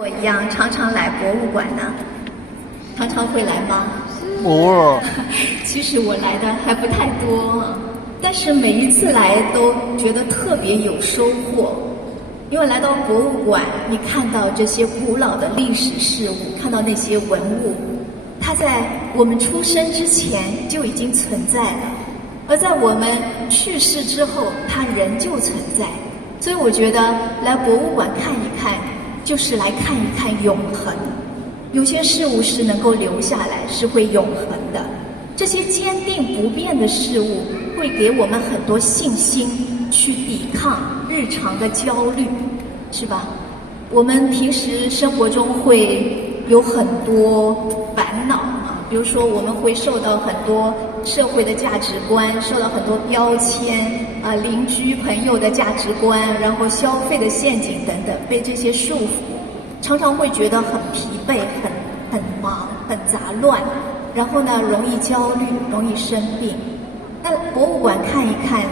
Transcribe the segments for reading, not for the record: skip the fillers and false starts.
我一样常常来博物馆呢？常常会来吗？偶尔。其实我来的还不太多，但是每一次来都觉得特别有收获。因为来到博物馆，你看到这些古老的历史事物，看到那些文物，它在我们出生之前就已经存在了，而在我们去世之后，它仍旧存在。所以我觉得来博物馆看一看，就是来看一看永恒。有些事物是能够留下来，是会永恒的。这些坚定不变的事物会给我们很多信心，去抵抗日常的焦虑，是吧？我们平时生活中会有很多烦恼啊，比如说我们会受到很多社会的价值观，受到很多标签啊，邻居朋友的价值观，然后消费的陷阱等等，被这些束缚，常常会觉得很疲惫、很忙、很杂乱，然后呢，容易焦虑，容易生病。那博物馆看一看，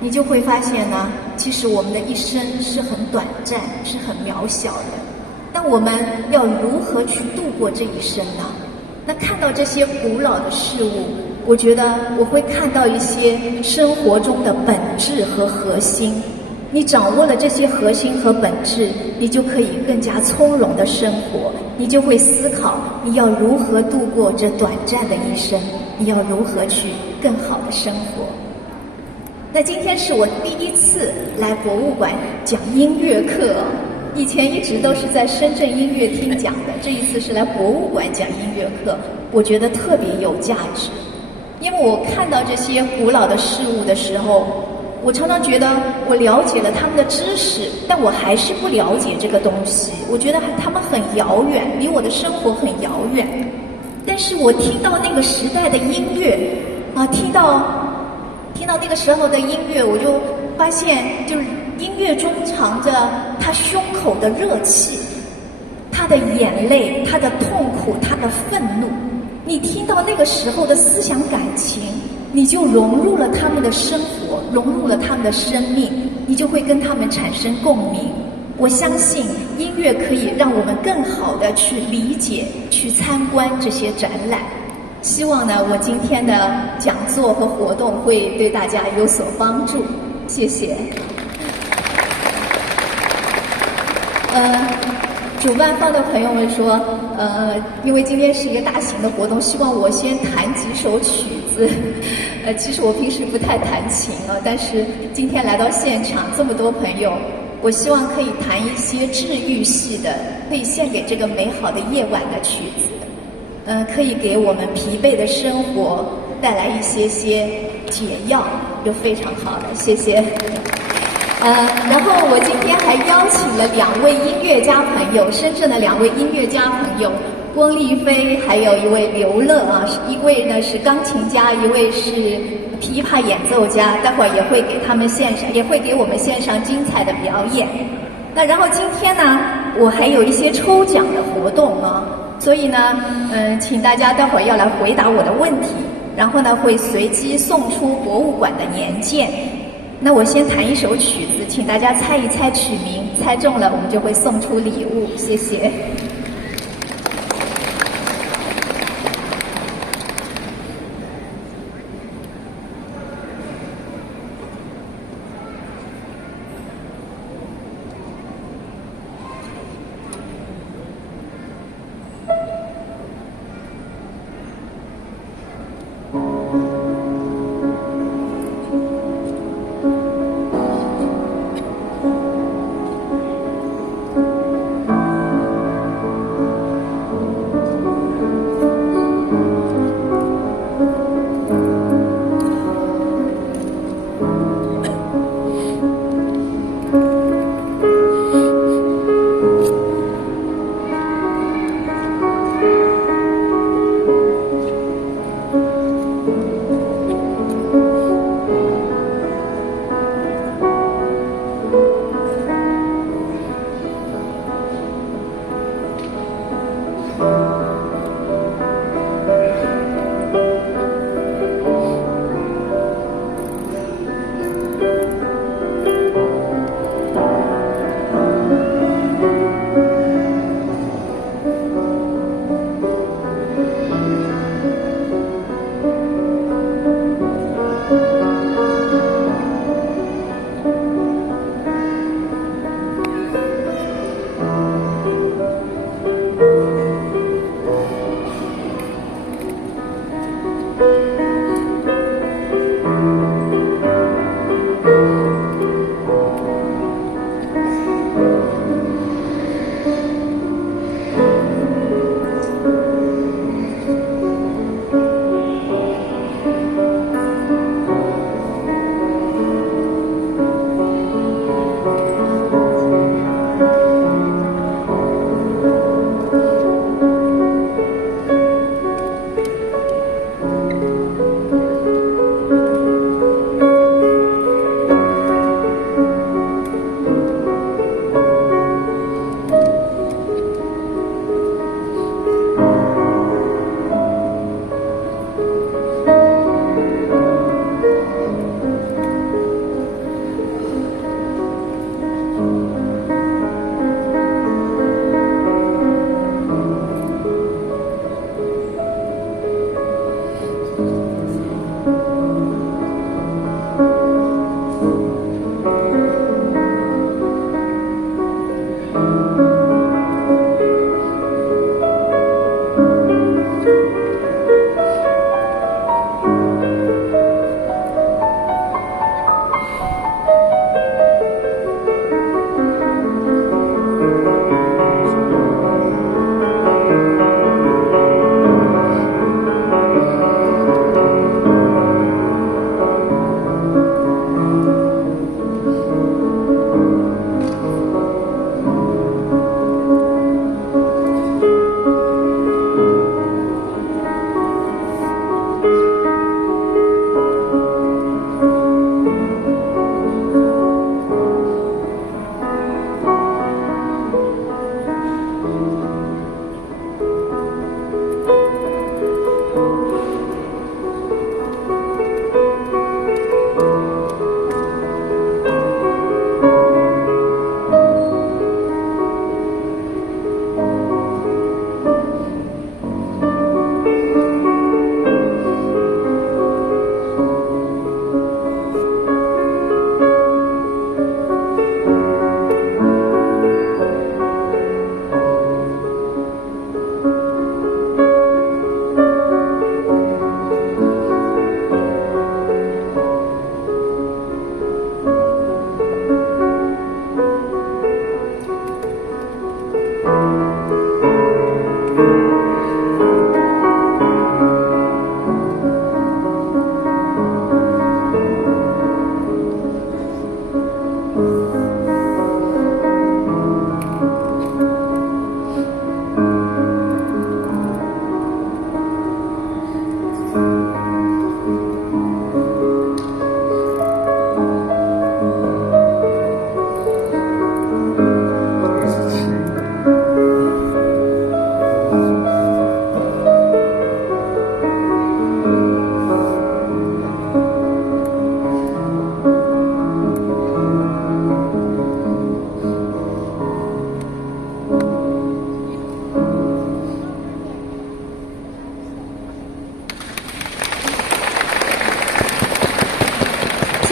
你就会发现呢，其实我们的一生是很短暂，是很渺小的。那我们要如何去度过这一生呢？那看到这些古老的事物，我觉得我会看到一些生活中的本质和核心。你掌握了这些核心和本质，你就可以更加从容的生活，你就会思考你要如何度过这短暂的一生，你要如何去更好的生活。那今天是我第一次来博物馆讲音乐课，以前一直都是在深圳音乐厅讲的，这一次是来博物馆讲音乐课，我觉得特别有价值。因为我看到这些古老的事物的时候，我常常觉得我了解了他们的知识，但我还是不了解这个东西，我觉得他们很遥远，离我的生活很遥远。但是我听到那个时代的音乐啊，听到那个时候的音乐，我就发现，就是音乐中藏着他胸口的热气，他的眼泪，他的痛苦，他的愤怒。你听到那个时候的思想感情，你就融入了他们的生活，融入了他们的生命，你就会跟他们产生共鸣。我相信音乐可以让我们更好的去理解、去参观这些展览。希望呢，我今天的讲座和活动会对大家有所帮助。谢谢。主办方的朋友们说，因为今天是一个大型的活动，希望我先弹几首曲子。其实我平时不太弹琴啊，但是今天来到现场这么多朋友，我希望可以弹一些治愈系的，可以献给这个美好的夜晚的曲子。可以给我们疲惫的生活带来一些解药，就非常好了，谢谢。然后我今天还邀请了2位音乐家朋友，深圳的2位音乐家朋友，翁丽飞，还有一位刘乐啊，一位呢是钢琴家，一位是琵琶演奏家，待会儿也会给我们献上精彩的表演。那然后今天呢，我还有一些抽奖的活动啊。所以呢，请大家待会儿要来回答我的问题，然后呢会随机送出博物馆的年鉴。那我先弹一首曲子，请大家猜一猜曲名，猜中了我们就会送出礼物，谢谢。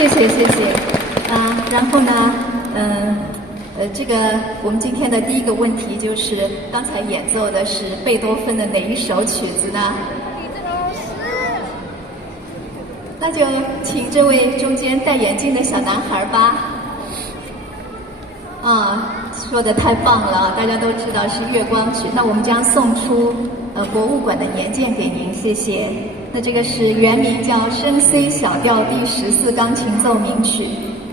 谢然后呢，这个我们今天的第一个问题就是，刚才演奏的是贝多芬的哪一首曲子呢？那就请这位中间戴眼镜的小男孩吧。说的太棒了，大家都知道是月光曲。那我们将送出博物馆的年鉴给您，谢谢。那这个是原名叫升 C 小调第14钢琴奏鸣曲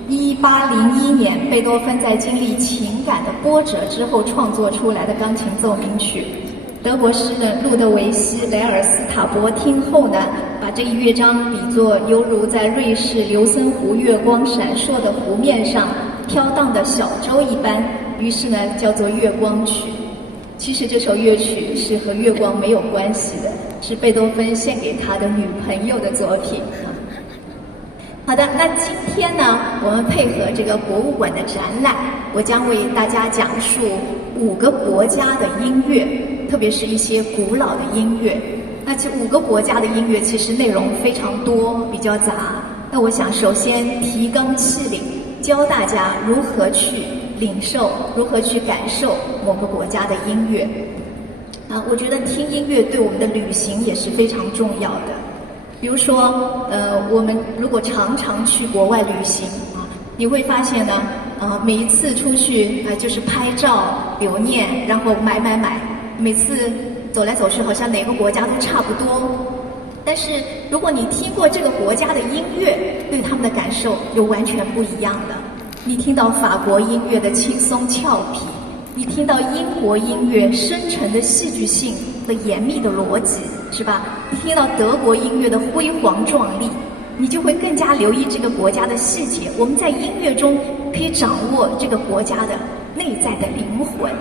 ，1801年贝多芬在经历情感的波折之后创作出来的钢琴奏鸣曲。德国诗人路德维希·雷尔斯塔伯听后呢，把这一乐章比作犹如在瑞士琉森湖月光闪烁的湖面上飘荡的小舟一般，于是呢叫做月光曲。其实这首乐曲是和月光没有关系的，是贝多芬献给他的女朋友的作品。好的，那今天呢，我们配合这个博物馆的展览，我将为大家讲述5个国家的音乐，特别是一些古老的音乐。那这5个国家的音乐其实内容非常多，比较杂。那我想首先提纲挈领，教大家如何去领受，如何去感受某个国家的音乐。我觉得听音乐对我们的旅行也是非常重要的。比如说，我们如果常常去国外旅行你会发现呢，每一次出去就是拍照留念，然后买，每次走来走去好像哪个国家都差不多。但是如果你听过这个国家的音乐，对他们的感受又完全不一样的。你听到法国音乐的轻松俏皮，你听到英国音乐深沉的戏剧性和严密的逻辑，是吧？你听到德国音乐的辉煌壮丽，你就会更加留意这个国家的细节。我们在音乐中可以掌握这个国家的内在的灵魂，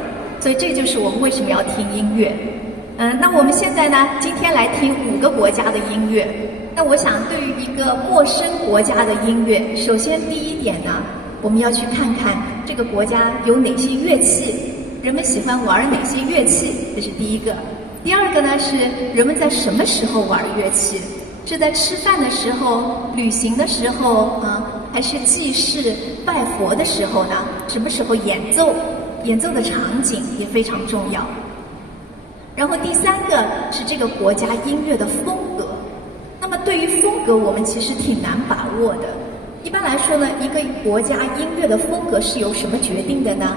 所以这就是我们为什么要听音乐。那我们现在呢，今天来听5个国家的音乐。那我想对于一个陌生国家的音乐，首先第一点呢，我们要去看看这个国家有哪些乐器，人们喜欢玩哪些乐器，这是第一个。第二个呢是人们在什么时候玩乐器，是在吃饭的时候、旅行的时候还是祭祀拜佛的时候呢？什么时候演奏？演奏的场景也非常重要。然后第三个是这个国家音乐的风格。那么对于风格，我们其实挺难把握的。一般来说呢，一个国家音乐的风格是由什么决定的呢？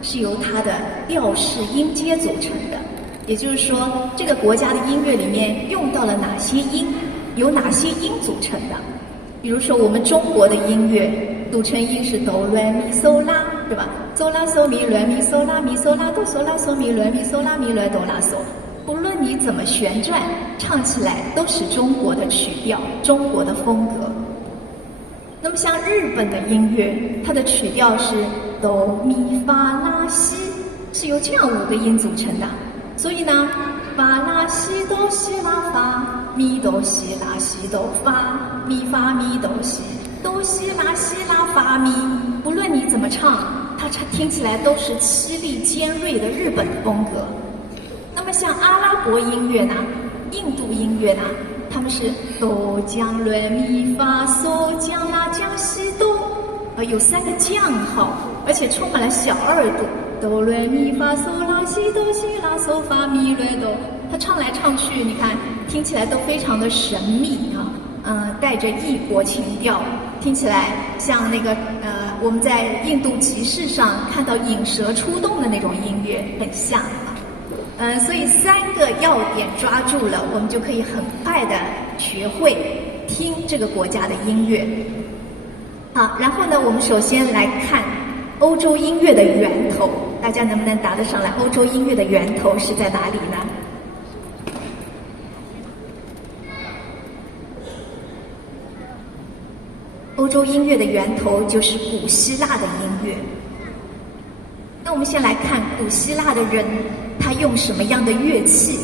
是由它的调式音阶组成的。也就是说，这个国家的音乐里面用到了哪些音，由哪些音组成的。比如说我们中国的音乐组成音是哆来咪嗦拉，对吧？嗦拉嗦咪来咪嗦拉咪嗦拉哆嗦拉嗦咪来咪嗦拉咪来哆拉嗦。不论你怎么旋转，唱起来都是中国的曲调，中国的风格。那么像日本的音乐，它的曲调是哆咪发拉西，是由这样5个音组成的。所以呢，发拉西哆西拉发，咪哆西拉西哆发，咪发咪哆西，哆西拉西拉发咪。不论你怎么唱，它听起来都是凄厉尖锐的日本风格。那么像阿拉伯音乐呢，印度音乐呢，他们是哆降来咪发嗦降拉降西哆，有3个降号，而且充满了小2度。哆来咪发嗦拉西哆西拉嗦发咪来哆，它唱来唱去，你看听起来都非常的神秘带着异国情调，听起来像那个我们在印度集市上看到引蛇出洞的那种音乐很像所以3个要点抓住了，我们就可以很快的学会听这个国家的音乐。好，然后呢，我们首先来看欧洲音乐的源头，大家能不能答得上来？欧洲音乐的源头是在哪里呢？欧洲音乐的源头就是古希腊的音乐。那我们先来看古希腊的人，他用什么样的乐器？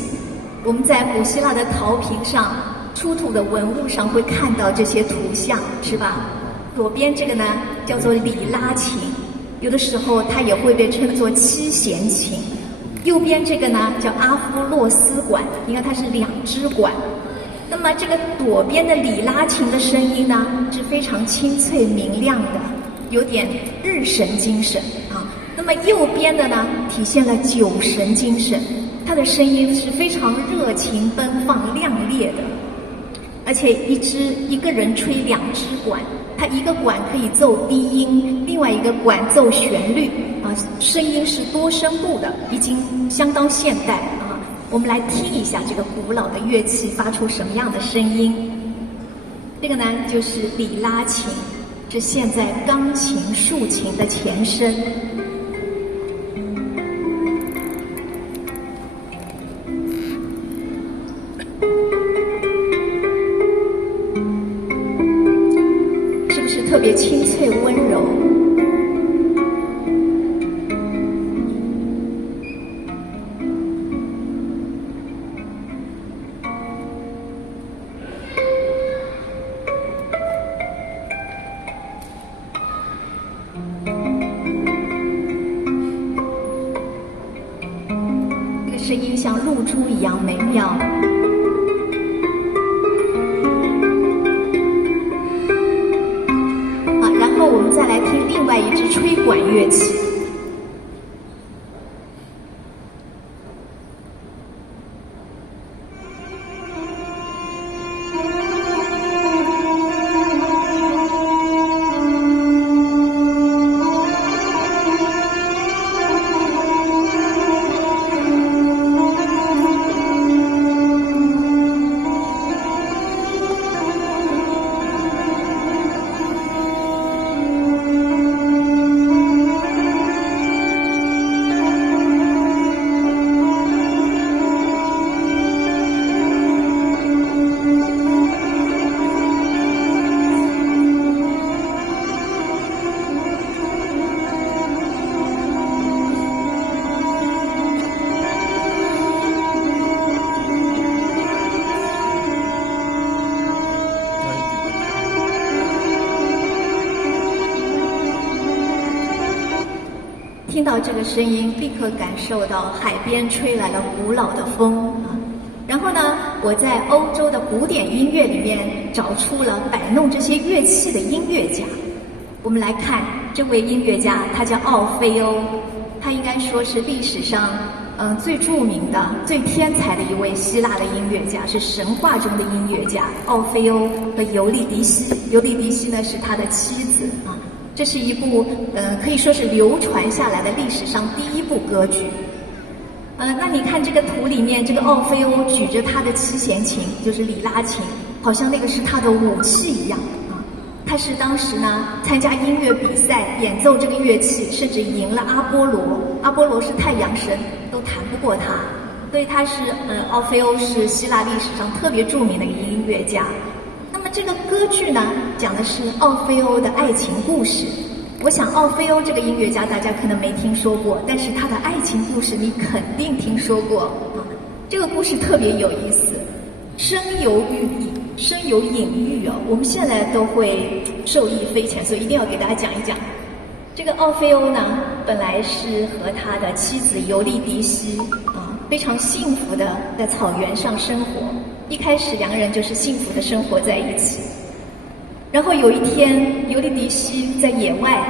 我们在古希腊的陶瓶上、出土的文物上会看到这些图像，是吧？左边这个呢叫做里拉琴，有的时候它也会被称作七弦琴。右边这个呢叫阿夫洛斯管，你看它是2支管。那么这个左边的里拉琴的声音呢，是非常清脆明亮的，有点日神精神啊。那么右边的呢，体现了酒神精神，它的声音是非常热情奔放亮烈的，而且一个人吹2支管，他一个管可以奏低音，另外一个管奏旋律啊，声音是多声部的，已经相当现代啊。我们来听一下这个古老的乐器发出什么样的声音。这个呢就是里拉琴，是现在钢琴、竖琴的前身。是不是特别清脆温柔？声音像露珠一样美妙。然后我们再来听另外一支吹管乐器。听到这个声音，立刻感受到海边吹来了古老的风啊。然后呢，我在欧洲的古典音乐里面找出了摆弄这些乐器的音乐家。我们来看这位音乐家，他叫奥菲欧，他应该说是历史上最著名的、最天才的一位希腊的音乐家，是神话中的音乐家奥菲欧和尤利迪西。尤利迪西呢是他的妻子啊。这是一部可以说是流传下来的历史上第一部歌剧。那你看这个图里面，这个奥菲欧举着他的七弦琴，就是里拉琴，好像那个是他的武器一样啊。他是当时呢参加音乐比赛演奏这个乐器，甚至赢了阿波罗。阿波罗是太阳神，都弹不过他，所以他是奥菲欧是希腊历史上特别著名的一个音乐家。那么这个歌剧呢，讲的是奥菲欧的爱情故事。我想奥菲欧这个音乐家大家可能没听说过，但是他的爱情故事你肯定听说过啊。这个故事特别有意思，深有隐喻哦。我们现在都会受益匪浅，所以一定要给大家讲一讲。这个奥菲欧呢，本来是和他的妻子尤利迪西非常幸福的在草原上生活。一开始两个人就是幸福的生活在一起。然后有一天，尤利迪西在野外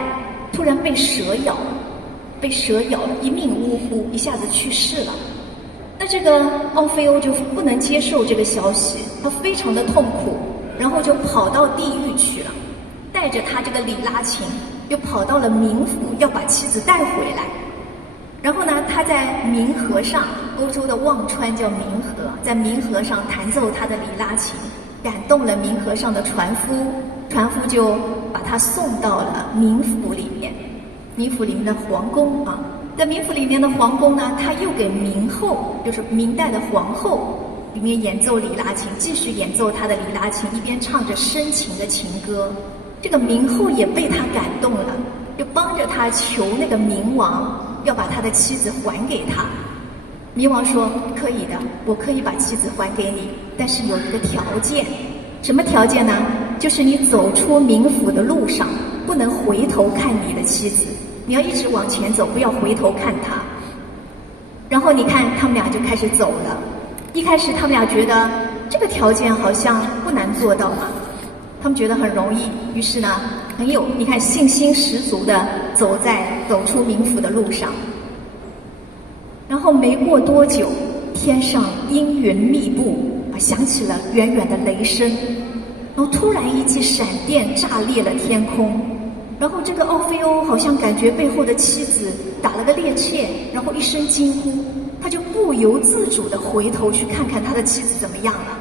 突然被蛇咬了，一命呜呼，一下子去世了。那这个奥菲欧就不能接受这个消息，他非常的痛苦，然后就跑到地狱去了，带着他这个里拉琴，又跑到了冥府，要把妻子带回来。然后呢，他在冥河上，欧洲的忘川叫冥河，在冥河上弹奏他的里拉琴，感动了冥河上的船夫，船夫就把他送到了冥府里面，冥府里面的皇宫啊。在冥府里面的皇宫呢，他又给冥后，就是明代的皇后，里面演奏里拉琴，继续演奏他的里拉琴，一边唱着深情的情歌。这个冥后也被他感动了，就帮着他求那个冥王要把他的妻子还给他。冥王说可以的，我可以把妻子还给你，但是有一个条件。什么条件呢？就是你走出冥府的路上不能回头看你的妻子，你要一直往前走，不要回头看她。然后你看他们俩就开始走了。一开始他们俩觉得这个条件好像不难做到嘛。他们觉得很容易，于是呢，你看信心十足的走出冥府的路上。然后没过多久，天上阴云密布，响起了远远的雷声，然后突然一记闪电炸裂了天空，然后这个奥菲欧好像感觉背后的妻子打了个趔趄，然后一声惊呼，他就不由自主地回头去看看他的妻子怎么样了。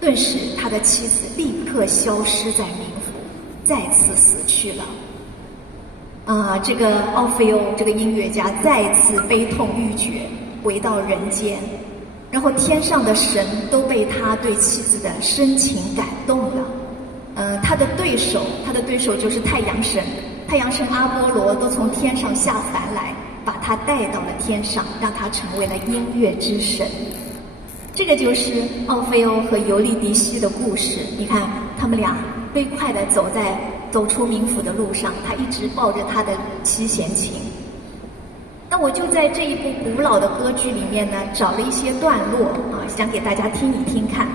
顿时他的妻子立刻消失在冥府，再次死去了。这个奥菲欧这个音乐家再次悲痛欲绝，回到人间，然后天上的神都被他对妻子的深情感动了。他的对手就是太阳神阿波罗都从天上下凡来，把他带到了天上，让他成为了音乐之神。这个就是奥菲欧和尤利迪西的故事。你看他们俩飞快地走出冥府的路上，他一直抱着他的七弦琴。那我就在这一部古老的歌剧里面呢，找了一些段落想给大家听一听看。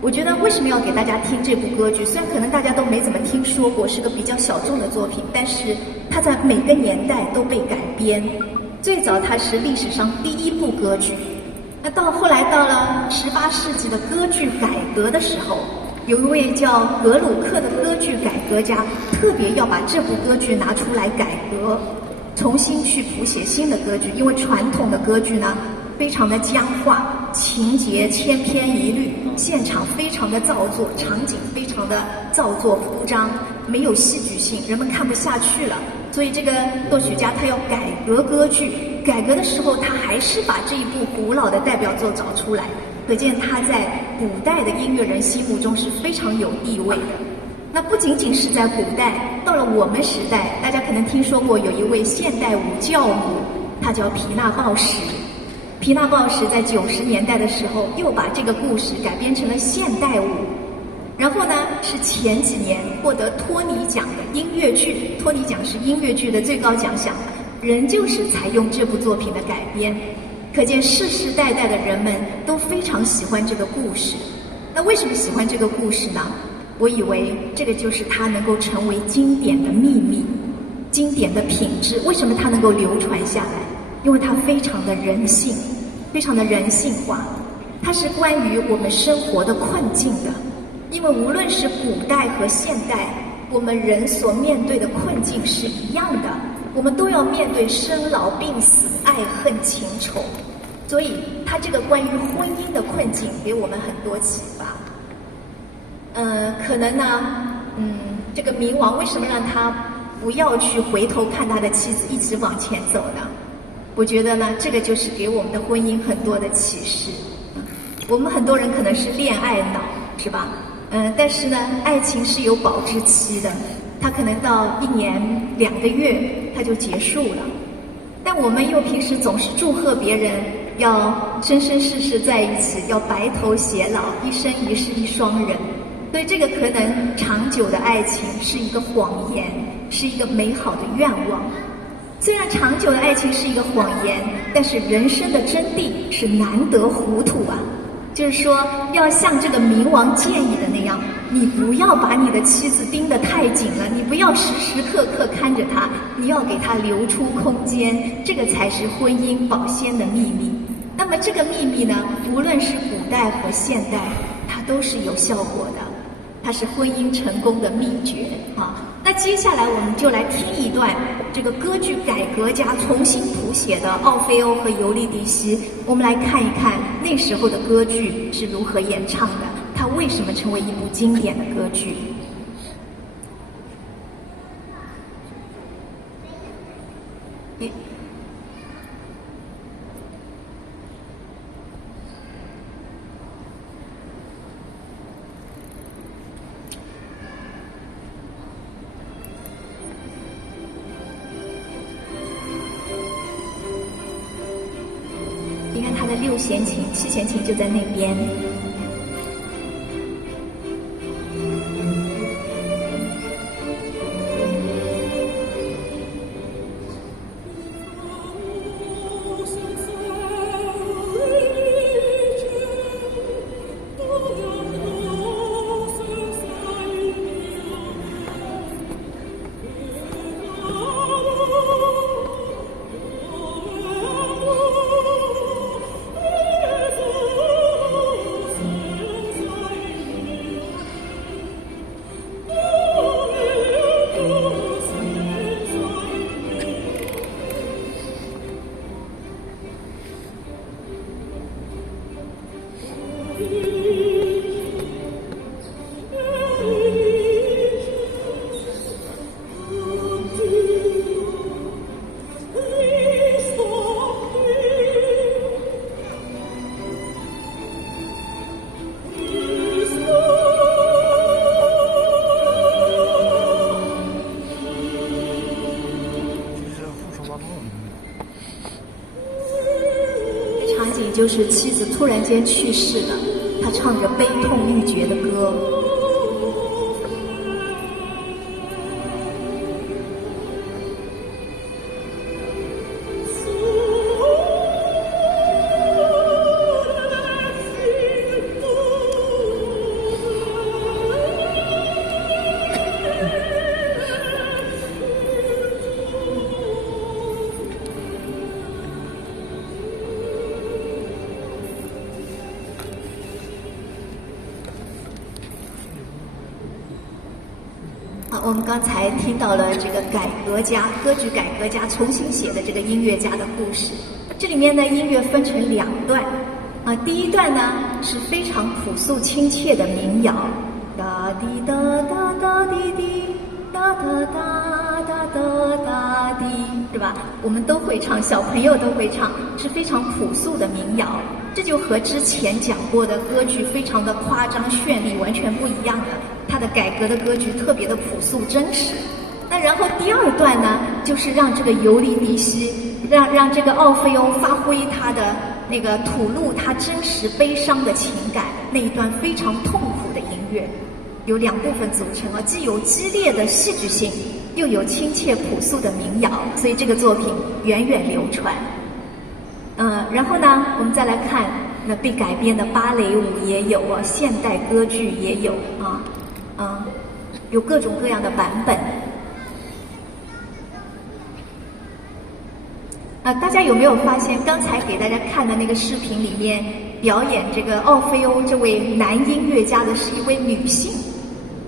我觉得为什么要给大家听这部歌剧？虽然可能大家都没怎么听说过，是个比较小众的作品，但是它在每个年代都被改编。最早它是历史上第一部歌剧。那后来到了18世纪的歌剧改革的时候，有一位叫格鲁克的歌剧改革家，特别要把这部歌剧拿出来改革，重新去谱写新的歌剧。因为传统的歌剧呢，非常的僵化，情节千篇一律，现场非常的造作，场景非常的造作铺张，没有戏剧性，人们看不下去了。所以这个作曲家他要改革歌剧，改革的时候他还是把这一部古老的代表作找出来，可见他在古代的音乐人心目中是非常有地位的。那不仅仅是在古代，到了我们时代，大家可能听说过有一位现代舞教母，他叫皮纳鲍什。皮纳鲍什在90年代的时候又把这个故事改编成了现代舞。然后呢，是前几年获得托尼奖的音乐剧，托尼奖是音乐剧的最高奖项，仍旧是采用这部作品的改编。可见世世代代的人们都非常喜欢这个故事。那为什么喜欢这个故事呢？我以为这个就是它能够成为经典的秘密，经典的品质。为什么它能够流传下来？因为它非常的人性，非常的人性化，它是关于我们生活的困境的。因为无论是古代和现代，我们人所面对的困境是一样的，我们都要面对生老病死、爱恨情仇。所以它这个关于婚姻的困境给我们很多启发。可能呢，这个冥王为什么让他不要去回头看他的妻子，一直往前走呢？我觉得呢，这个就是给我们的婚姻很多的启示。我们很多人可能是恋爱脑，是吧？但是呢，爱情是有保质期的，它可能到1年2个月它就结束了。但我们又平时总是祝贺别人要生生世世在一起，要白头偕老，一生一世一双人。所以这个可能长久的爱情是一个谎言，是一个美好的愿望。虽然长久的爱情是一个谎言，但是人生的真谛是难得糊涂啊。就是说，要像这个冥王建议的那样，你不要把你的妻子盯得太紧了，你不要时时刻刻看着她，你要给她留出空间，这个才是婚姻保鲜的秘密。那么这个秘密呢，无论是古代和现代，它都是有效果的，它是婚姻成功的秘诀啊。那接下来我们就来听一段这个歌剧改革家重新谱写的《奥菲欧和尤利迪西》，我们来看一看那时候的歌剧是如何演唱的，它为什么成为一部经典的歌剧。6弦琴、7弦琴就在那边。就是妻子突然间去世了，他唱着悲痛欲绝的歌。我们刚才听到了这个歌剧改革家重新写的这个音乐家的故事。这里面呢，音乐分成2段，第一段呢是非常朴素亲切的民谣，哒滴哒哒哒滴滴，哒哒哒哒哒哒滴，是吧？我们都会唱，小朋友都会唱，是非常朴素的民谣。这就和之前讲过的歌剧非常的夸张绚丽完全不一样的。它的改革的歌剧特别的朴素真实。那然后第2段呢，就是让这个尤利迪西，让这个奥菲欧发挥他的那个吐露他真实悲伤的情感，那一段非常痛苦的音乐，由2部分组成啊，既有激烈的戏剧性，又有亲切朴素的民谣，所以这个作品源远流传。然后呢，我们再来看那被改编的芭蕾舞也有啊，现代歌剧也有啊，有各种各样的版本。大家有没有发现，刚才给大家看的那个视频里面，表演这个奥菲欧这位男音乐家的是一位女性？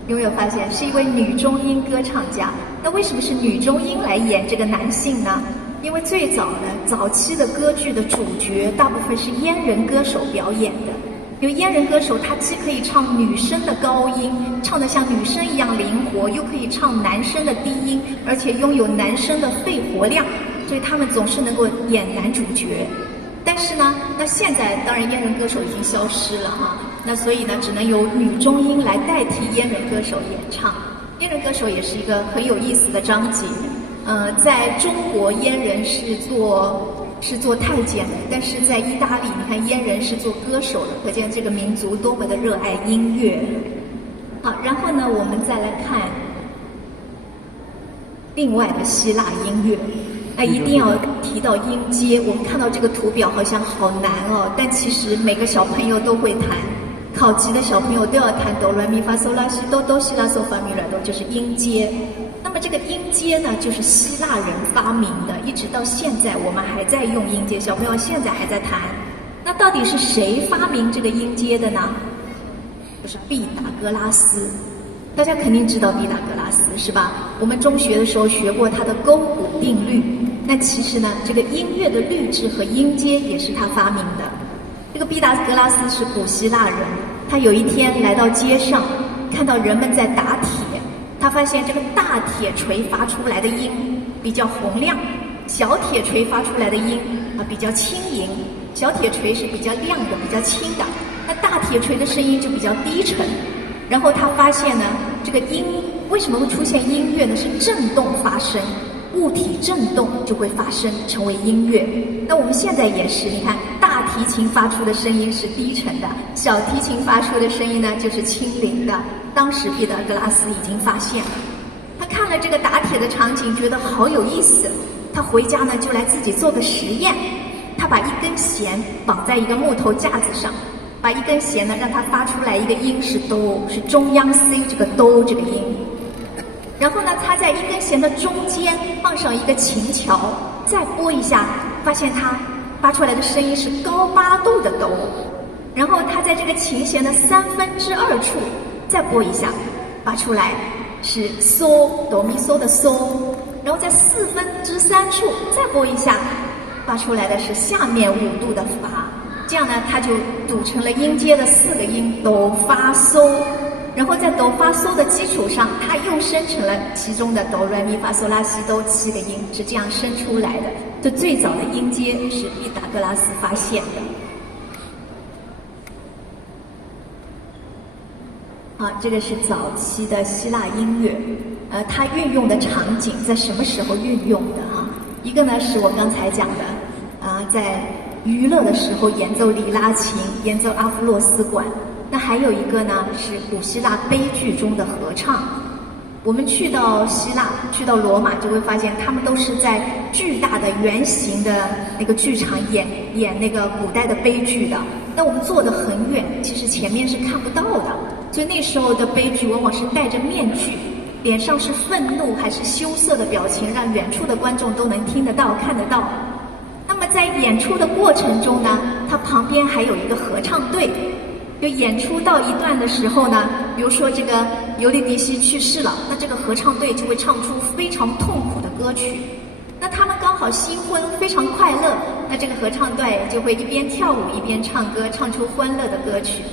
有没有发现是一位女中音歌唱家？那为什么是女中音来演这个男性呢？因为最早期的歌剧的主角大部分是阉人歌手表演的。因为阉人歌手他既可以唱女生的高音，唱得像女生一样灵活，又可以唱男生的低音，而且拥有男生的肺活量，所以他们总是能够演男主角。但是呢，那现在当然阉人歌手已经消失了哈，那所以呢，只能由女中音来代替阉人歌手演唱。阉人歌手也是一个很有意思的章节。在中国阉人是做太监的，但是在意大利，你看阉人是做歌手的，可见这个民族多么的热爱音乐。好，然后呢，我们再来看另外的希腊音乐。一定要提到音阶。我们看到这个图表好像好难哦，但其实每个小朋友都会弹，考级的小朋友都要弹哆来咪发嗦拉西哆哆西拉嗦发咪来哆，就是音阶。那么这个音阶呢，就是希腊人发明的，一直到现在我们还在用音阶，小朋友现在还在弹。那到底是谁发明这个音阶的呢？就是毕达哥拉斯。大家肯定知道毕达哥拉斯是吧？我们中学的时候学过他的勾股定律。那其实呢，这个音乐的律制和音阶也是他发明的。这个毕达哥拉斯是古希腊人，他有一天来到街上，看到人们在打铁。他发现这个大铁锤发出来的音比较洪亮，小铁锤发出来的音比较轻盈。小铁锤是比较亮的，比较轻的，那大铁锤的声音就比较低沉。然后他发现呢，这个音为什么会出现音乐呢？是振动发声，物体振动就会发声，成为音乐。那我们现在也是，你看大提琴发出的声音是低沉的，小提琴发出的声音呢就是轻灵的。当时毕达哥拉斯已经发现了，他看了这个打铁的场景，觉得好有意思。他回家呢就来自己做个实验，他把一根弦绑在一个木头架子上，把一根弦呢让它发出来一个音是哆，是中央 C 这个哆这个音。然后呢，他在一根弦的中间放上一个琴桥，再拨一下，发现它发出来的声音是高8度的哆。然后他在这个琴弦的2/3处再拨一下，发出来是嗦，哆咪嗦的嗦。然后在3/4处再拨一下，发出来的是下面5度的发。这样呢，它就组成了音阶的4个音哆发嗦。然后在哆发嗦的基础上，它又生成了其中的哆来咪发嗦拉西哆7个音，是这样生出来的。这最早的音阶是毕达哥拉斯发现的。好，这个是早期的希腊音乐，它运用的场景在什么时候运用的哈？一个呢是我刚才讲的，在娱乐的时候演奏里拉琴，演奏阿弗洛斯管。那还有一个呢是古希腊悲剧中的合唱。我们去到希腊，去到罗马，就会发现他们都是在巨大的圆形的那个剧场演那个古代的悲剧的。那我们坐得很远，其实前面是看不到的，所以那时候的悲剧往往是戴着面具，脸上是愤怒还是羞涩的表情，让远处的观众都能听得到、看得到。那么在演出的过程中呢，它旁边还有一个合唱队。就演出到一段的时候呢，比如说这个尤利迪西去世了，那这个合唱队就会唱出非常痛苦的歌曲。那他们刚好新婚，非常快乐，那这个合唱队就会一边跳舞一边唱歌，唱出欢乐的歌曲。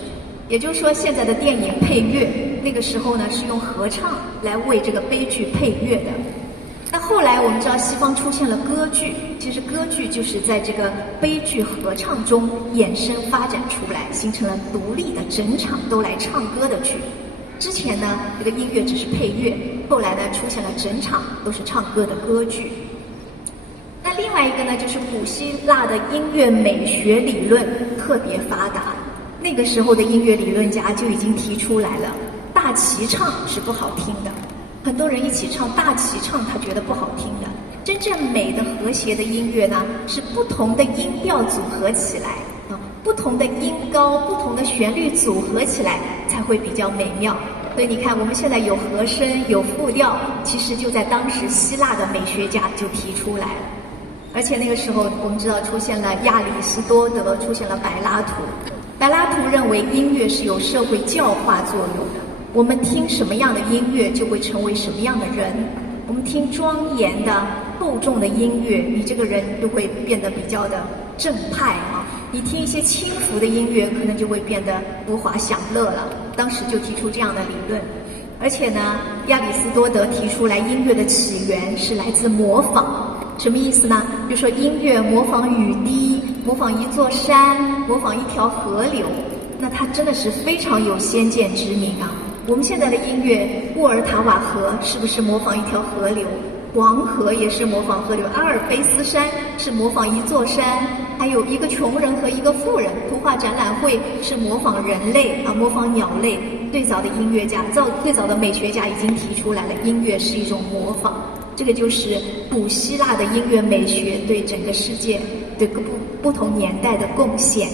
也就是说，现在的电影配乐，那个时候呢是用合唱来为这个悲剧配乐的。那后来我们知道西方出现了歌剧，其实歌剧就是在这个悲剧合唱中衍生发展出来，形成了独立的整场都来唱歌的剧。之前呢，这个音乐只是配乐，后来呢出现了整场都是唱歌的歌剧。那另外一个呢，就是古希腊的音乐美学理论特别发达，那个时候的音乐理论家就已经提出来了，大齐唱是不好听的。很多人一起唱大齐唱，他觉得不好听的。真正美的和谐的音乐呢，是不同的音调组合起来不同的音高、不同的旋律组合起来才会比较美妙。所以你看，我们现在有和声、有复调，其实就在当时希腊的美学家就提出来了。而且那个时候，我们知道出现了亚里士多德，出现了柏拉图。柏拉图认为音乐是有社会教化作用的。我们听什么样的音乐，就会成为什么样的人。我们听庄严的、厚重的音乐，你这个人就会变得比较的正派你听一些轻浮的音乐，可能就会变得浮华享乐了。当时就提出这样的理论。而且呢，亚里士多德提出来，音乐的起源是来自模仿。什么意思呢？就说音乐模仿雨滴，模仿一座山，模仿一条河流。那他真的是非常有先见之明啊。我们现在的音乐，沃尔塔瓦河是不是模仿一条河流？黄河也是模仿河流，阿尔卑斯山是模仿一座山，还有一个穷人和一个富人。图画展览会是模仿人类模仿鸟类。最早的音乐家、最早的美学家已经提出来了，音乐是一种模仿。这个就是古希腊的音乐美学对整个世界、对不同年代的贡献。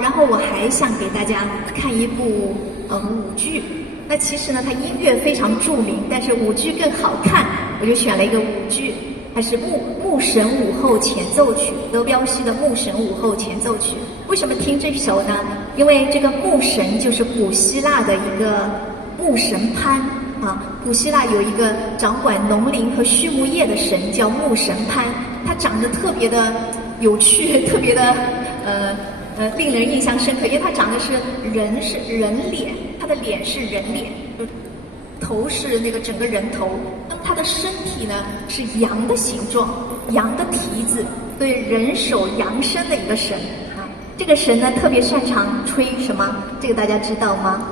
然后我还想给大家看一部舞剧。那其实呢，它音乐非常著名，但是舞剧更好看，我就选了一个舞剧，它是牧神午后前奏曲，德彪西的牧神午后前奏曲。为什么听这首呢？因为这个牧神就是古希腊的一个牧神潘古希腊有一个掌管农林和畜牧业的神叫牧神潘，他长得特别的有趣，特别的令人印象深刻，因为他长得是人脸，他的脸是人脸，头是那个整个人头，那么他的身体呢是羊的形状，羊的蹄子，所以人首羊身的一个神这个神呢特别擅长吹什么？这个大家知道吗？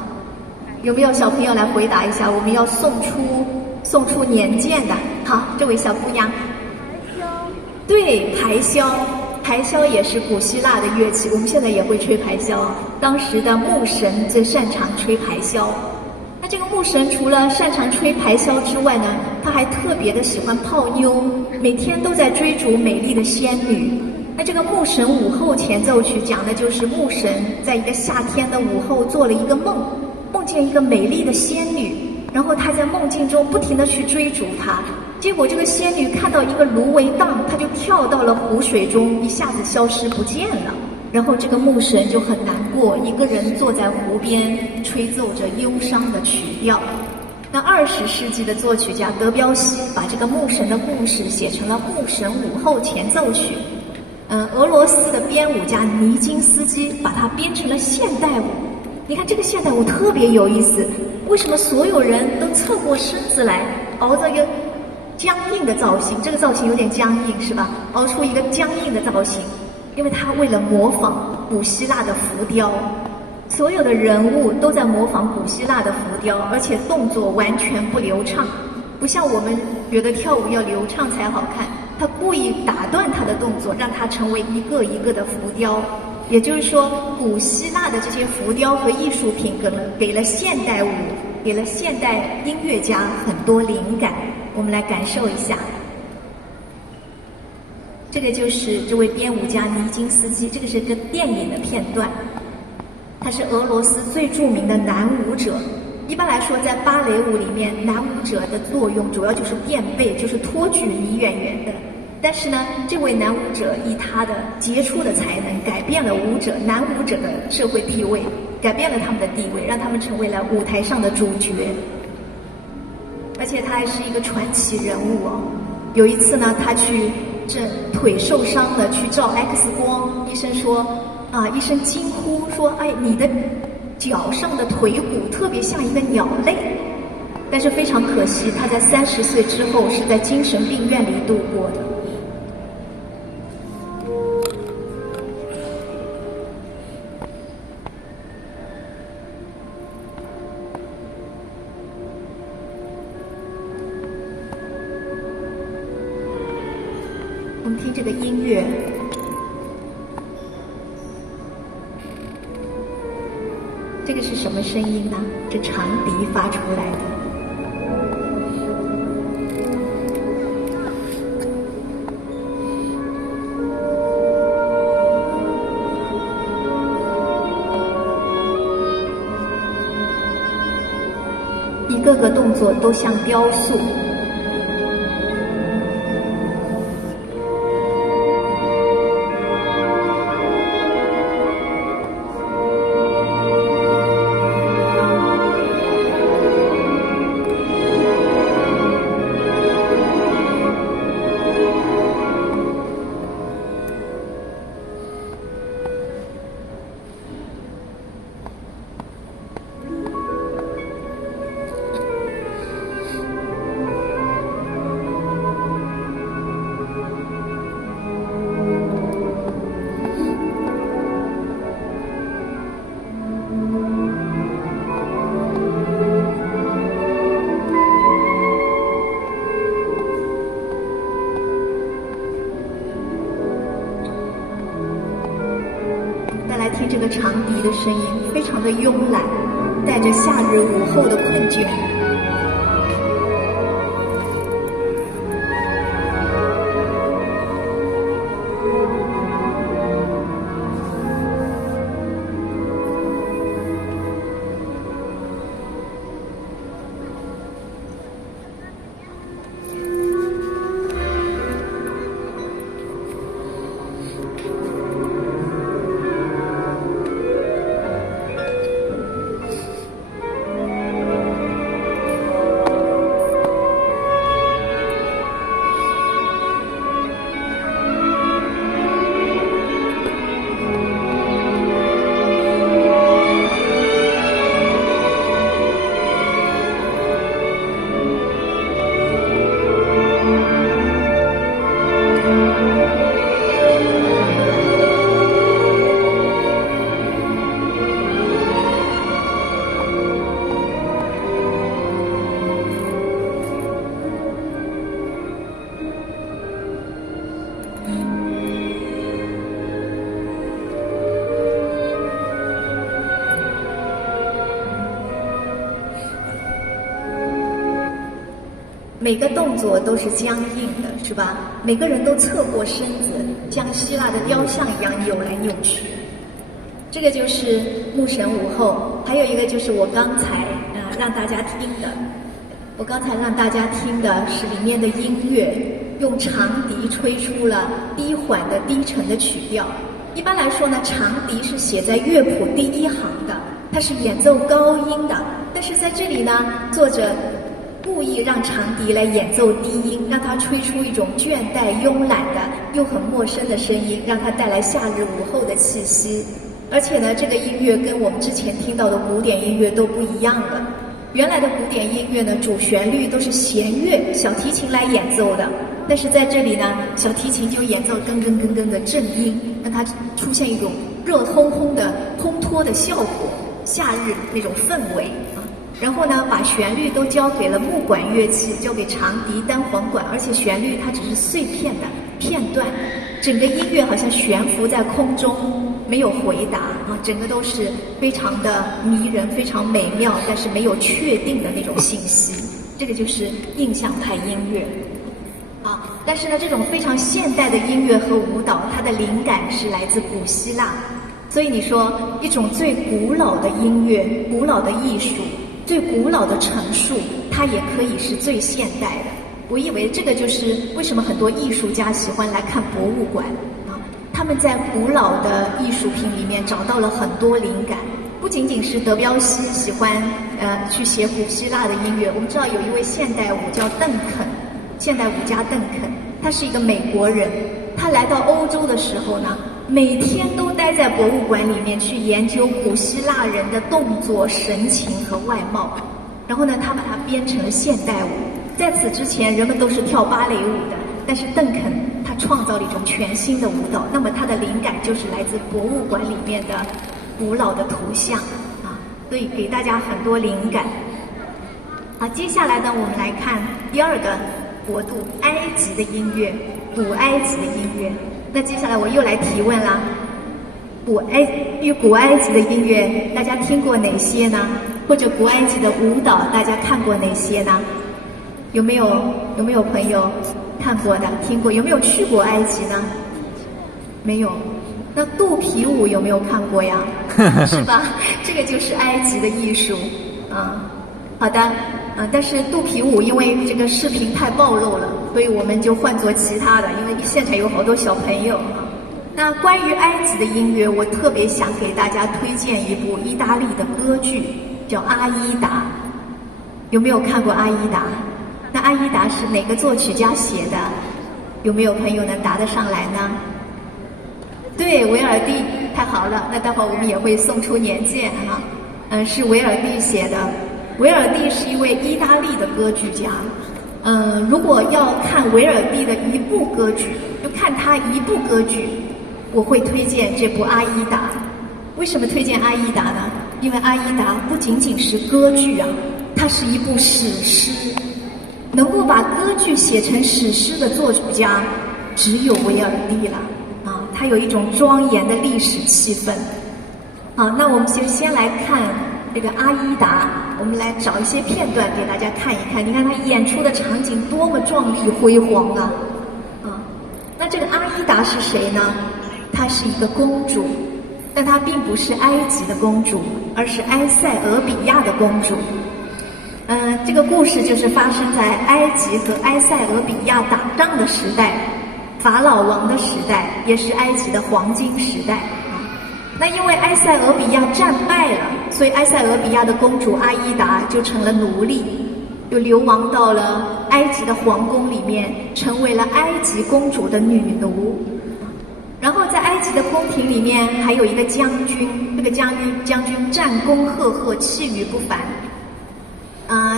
有没有小朋友来回答一下？我们要送出年鉴的。好，这位小姑娘。排箫。对，排箫。排箫也是古希腊的乐器，我们现在也会吹排箫。当时的牧神最擅长吹排箫。那这个牧神除了擅长吹排箫之外呢，他还特别的喜欢泡妞，每天都在追逐美丽的仙女。那这个牧神午后前奏曲讲的就是牧神在一个夏天的午后做了一个梦，梦见一个美丽的仙女，然后他在梦境中不停地去追逐她。结果这个仙女看到一个芦苇荡，她就跳到了湖水中，一下子消失不见了。然后这个牧神就很难过，一个人坐在湖边吹奏着忧伤的曲调。那20世纪的作曲家德彪西把这个牧神的故事写成了《牧神午后前奏曲》。俄罗斯的编舞家尼金斯基把它编成了现代舞。你看这个现代舞特别有意思，为什么所有人都侧过身子来，熬着一个僵硬的造型？这个造型有点僵硬是吧？熬出一个僵硬的造型，因为他为了模仿古希腊的浮雕，所有的人物都在模仿古希腊的浮雕，而且动作完全不流畅，不像我们觉得跳舞要流畅才好看，它故意打断他的动作，让他成为一个一个的浮雕。也就是说，古希腊的这些浮雕和艺术品给了现代舞、给了现代音乐家很多灵感。我们来感受一下。这个就是这位编舞家尼金斯基，这个是个电影的片段。他是俄罗斯最著名的男舞者。一般来说，在芭蕾舞里面，男舞者的作用主要就是垫背，就是托举女演员的。但是呢，这位男舞者以他的杰出的才能，改变了男舞者的社会地位，改变了他们的地位，让他们成为了舞台上的主角。而且他还是一个传奇人物哦。有一次呢，他去腿受伤了，去照 X 光，医生说医生惊呼说：“哎，你的脚上的腿骨特别像一个鸟类。”但是非常可惜，他在30岁之后是在精神病院里度过的。我们听这个音乐，这个是什么声音呢？这长笛发出来的。一个个动作都像雕塑。听这个长笛的声音，非常的慵懒，带着夏日午后的困倦。每个动作都是僵硬的，是吧？每个人都侧过身子，像希腊的雕像一样扭来扭去。这个就是牧神舞后，还有一个就是我刚才让大家听的。我刚才让大家听的是里面的音乐，用长笛吹出了低缓的低沉的曲调。一般来说呢，长笛是写在乐谱第一行的，它是演奏高音的。但是在这里呢，作者故意让长笛来演奏低音，让它吹出一种倦怠、慵懒的又很陌生的声音，让它带来夏日午后的气息。而且呢，这个音乐跟我们之前听到的古典音乐都不一样了。原来的古典音乐呢，主旋律都是弦乐、小提琴来演奏的，但是在这里呢，小提琴就演奏噔噔噔噔的正音，让它出现一种热烘烘的烘托的效果，夏日那种氛围啊。然后呢，把旋律都交给了木管乐器，交给长笛、单簧管，而且旋律它只是碎片的，片段，整个音乐好像悬浮在空中，没有回答啊，整个都是非常的迷人、非常美妙，但是没有确定的那种信息。这个就是印象派音乐啊。但是呢，这种非常现代的音乐和舞蹈，它的灵感是来自古希腊。所以你说一种最古老的音乐、古老的艺术、最古老的陈述，它也可以是最现代的。我以为这个就是为什么很多艺术家喜欢来看博物馆啊，他们在古老的艺术品里面找到了很多灵感。不仅仅是德彪西喜欢去写古希腊的音乐，我们知道有一位现代舞叫邓肯，现代舞家邓肯，他是一个美国人，他来到欧洲的时候呢，每天都待在博物馆里面去研究古希腊人的动作、神情和外貌，然后呢，他把它编成了现代舞。在此之前，人们都是跳芭蕾舞的，但是邓肯他创造了一种全新的舞蹈，那么他的灵感就是来自博物馆里面的古老的图像啊，所以给大家很多灵感。好，接下来呢，我们来看第二个国度——埃及的音乐，古埃及的音乐。那接下来我又来提问啦，古埃及的音乐大家听过哪些呢？或者古埃及的舞蹈大家看过哪些呢？有没有朋友看过的、听过？有没有去过埃及呢？没有。那肚皮舞有没有看过呀？是吧？这个就是埃及的艺术啊。好的，但是肚皮舞因为这个视频太暴露了，所以我们就换做其他的，因为现场有好多小朋友啊。那关于埃及的音乐，我特别想给大家推荐一部意大利的歌剧，叫《阿依达》。有没有看过《阿依达》？那《阿依达》是哪个作曲家写的？有没有朋友能答得上来呢？对，维尔第，太好了。那待会儿我们也会送出年鉴哈。是维尔第写的。维尔第是一位意大利的歌剧家。如果要看维尔第的一部歌剧，就看他一部歌剧，我会推荐这部《阿依达》。为什么推荐《阿依达》呢？因为《阿依达》不仅仅是歌剧啊，它是一部史诗。能够把歌剧写成史诗的作曲家，只有维尔第了啊！他有一种庄严的历史气氛。好，那我们就先来看这个《阿依达》，我们来找一些片段给大家看一看。你看他演出的场景多么壮丽辉煌啊！那这个阿依达是谁呢？她是一个公主，但她并不是埃及的公主，而是埃塞俄比亚的公主。这个故事就是发生在埃及和埃塞俄比亚打仗的时代，法老王的时代，也是埃及的黄金时代。那因为埃塞俄比亚战败了，所以埃塞俄比亚的公主阿依达就成了奴隶，就流亡到了埃及的皇宫里面，成为了埃及公主的女奴。然后在埃及的宫廷里面还有一个将军，这个将军战功赫赫，气宇不凡。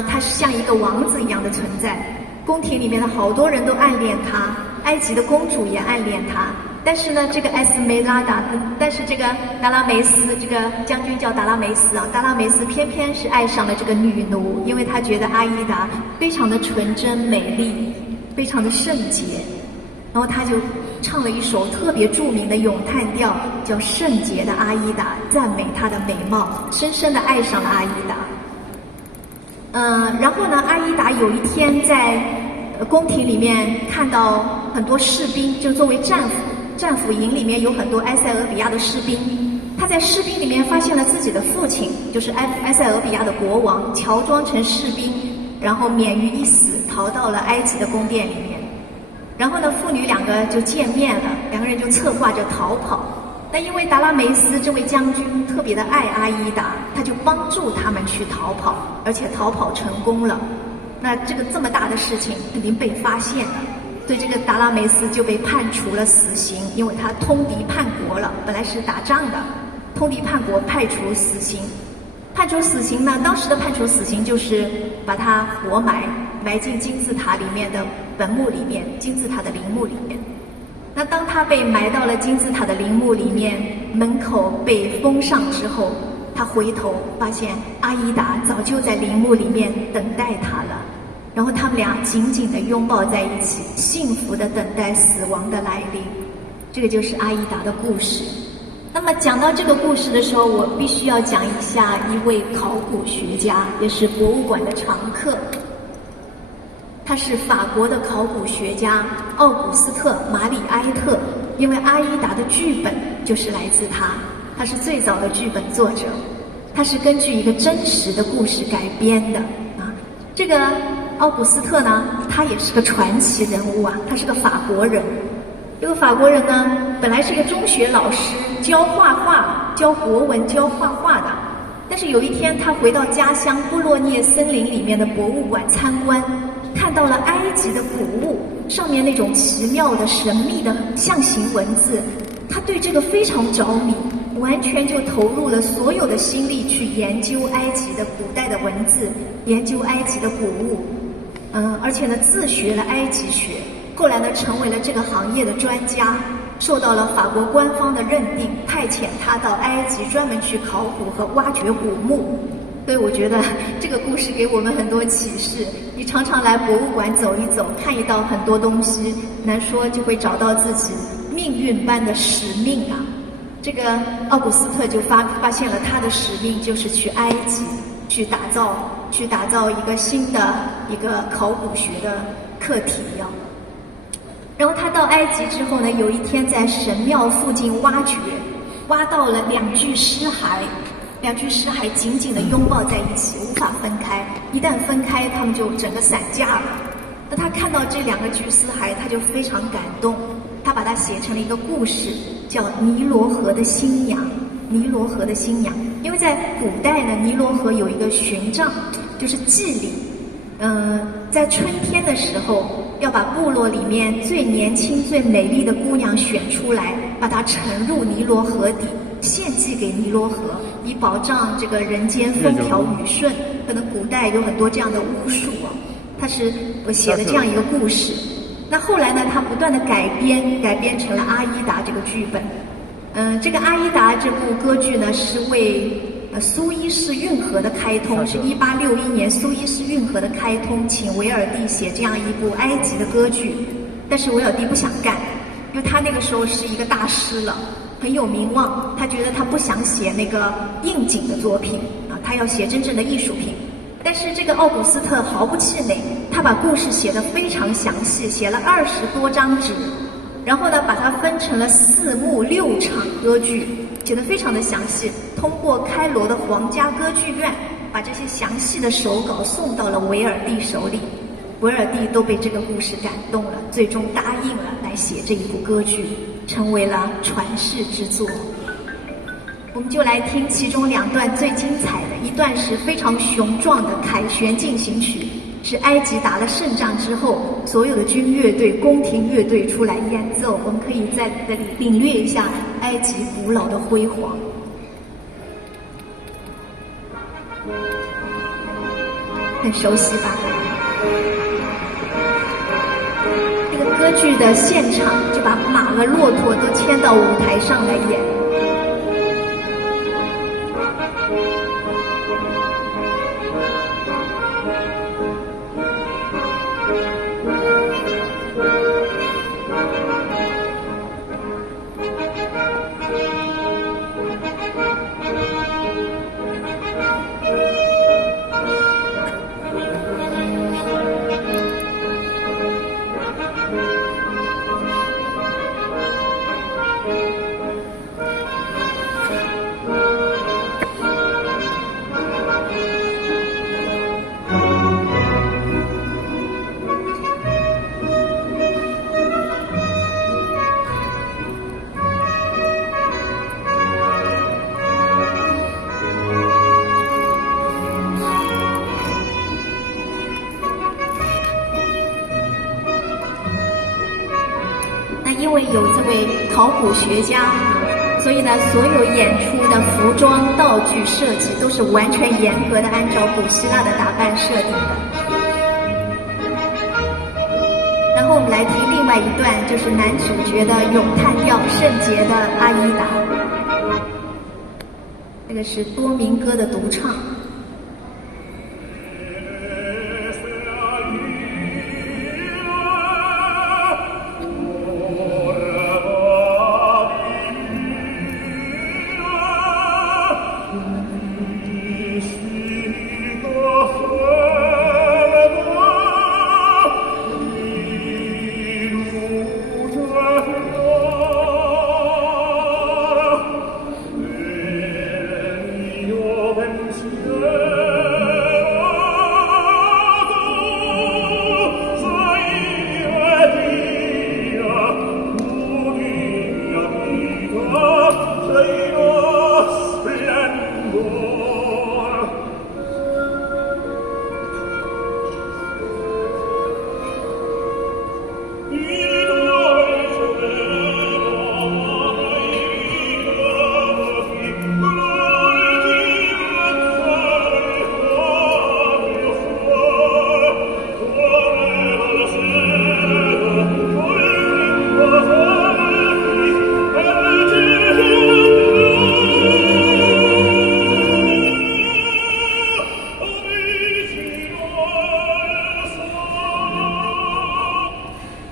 他是像一个王子一样的存在，宫廷里面的好多人都暗恋他，埃及的公主也暗恋他。但是呢，这个这个达拉梅斯，这个将军叫达拉梅斯啊，达拉梅斯偏偏是爱上了这个女奴，因为他觉得阿依达非常的纯真美丽，非常的圣洁，然后他就唱了一首特别著名的咏叹调，叫《圣洁的阿依达》，赞美她的美貌，深深的爱上了阿依达。然后呢，阿依达有一天在宫廷里面看到很多士兵，就作为战俘营里面有很多埃塞俄比亚的士兵。他在士兵里面发现了自己的父亲，就是埃塞俄比亚的国王，乔装成士兵，然后免于一死，逃到了埃及的宫殿里面。然后呢，父女两个就见面了，两个人就策划着逃跑。那因为达拉梅斯这位将军特别的爱阿依达，他就帮助他们去逃跑，而且逃跑成功了。那这么大的事情肯定被发现了，所以这个达拉梅斯就被判处了死刑，因为他通敌叛国了，本来是打仗的，通敌叛国，判处死刑。判处死刑呢，当时的判处死刑就是把他活埋进金字塔里面的坟墓里面，金字塔的陵墓里面。那当他被埋到了金字塔的陵墓里面，门口被封上之后，他回头发现阿依达早就在陵墓里面等待他了。然后他们俩紧紧地拥抱在一起，幸福地等待死亡的来临。这个就是阿依达的故事。那么讲到这个故事的时候，我必须要讲一下一位考古学家，也是博物馆的常客。他是法国的考古学家奥古斯特·马里埃特，因为阿依达的剧本就是来自他，他是最早的剧本作者，他是根据一个真实的故事改编的啊。这个奥古斯特呢，他也是个传奇人物啊，他是个法国人。这个法国人呢，本来是一个中学老师，教画画、教国文、教画画的。但是有一天，他回到家乡布洛涅森林里面的博物馆参观，看到了埃及的古物，上面那种奇妙的、神秘的象形文字，他对这个非常着迷，完全就投入了所有的心力去研究埃及的古代的文字，研究埃及的古物，而且呢，自学了埃及学。后来呢，成为了这个行业的专家，受到了法国官方的认定，派遣他到埃及专门去考古和挖掘古墓。所以我觉得这个故事给我们很多启示。你常常来博物馆走一走，看一到很多东西，难说就会找到自己命运般的使命啊。这个奥古斯特就发现了他的使命，就是去埃及，去打造一个新的一个考古学的课题啊。然后他到埃及之后呢，有一天在神庙附近挖掘，挖到了2具尸骸紧紧地拥抱在一起，无法分开。一旦分开，他们就整个散架了。那他看到这2具尸骸，他就非常感动，他把它写成了一个故事，叫《尼罗河的新娘》。尼罗河的新娘，因为在古代呢，尼罗河有一个巡葬，就是祭礼。在春天的时候，要把部落里面最年轻、最美丽的姑娘选出来，把她沉入尼罗河底，献祭给尼罗河，以保障这个人间风调雨顺。可能古代有很多这样的巫术啊，我写了这样一个故事。那后来呢，他不断的改编成了《阿依达》这个剧本。这个《阿依达》这部歌剧呢，是为苏伊士运河的开通，是1861年苏伊士运河的开通，请维尔蒂写这样一部埃及的歌剧。但是维尔蒂不想干，因为他那个时候是一个大师了，很有名望，他觉得他不想写那个应景的作品啊，他要写真正的艺术品。但是这个奥古斯特毫不气馁，他把故事写得非常详细，写了20多张纸，然后呢，把它分成了4幕6场歌剧，写得非常的详细。通过开罗的皇家歌剧院，把这些详细的手稿送到了维尔蒂手里。维尔蒂都被这个故事感动了，最终答应了来写这一部歌剧，成为了传世之作。我们就来听其中2段最精彩的，一段是非常雄壮的凯旋进行曲，是埃及打了胜仗之后，所有的军乐队、宫廷乐队出来演奏，我们可以在这里领略一下埃及古老的辉煌。很熟悉吧？这个歌剧的现场就把马和骆驼都牵到舞台上来演。因为有这位考古学家，所以呢，所有演出的服装、道具设计都是完全严格的按照古希腊的打扮设定的。然后我们来听另外一段，就是男主角的咏叹调《圣洁的阿依达》，这个是多明戈的独唱。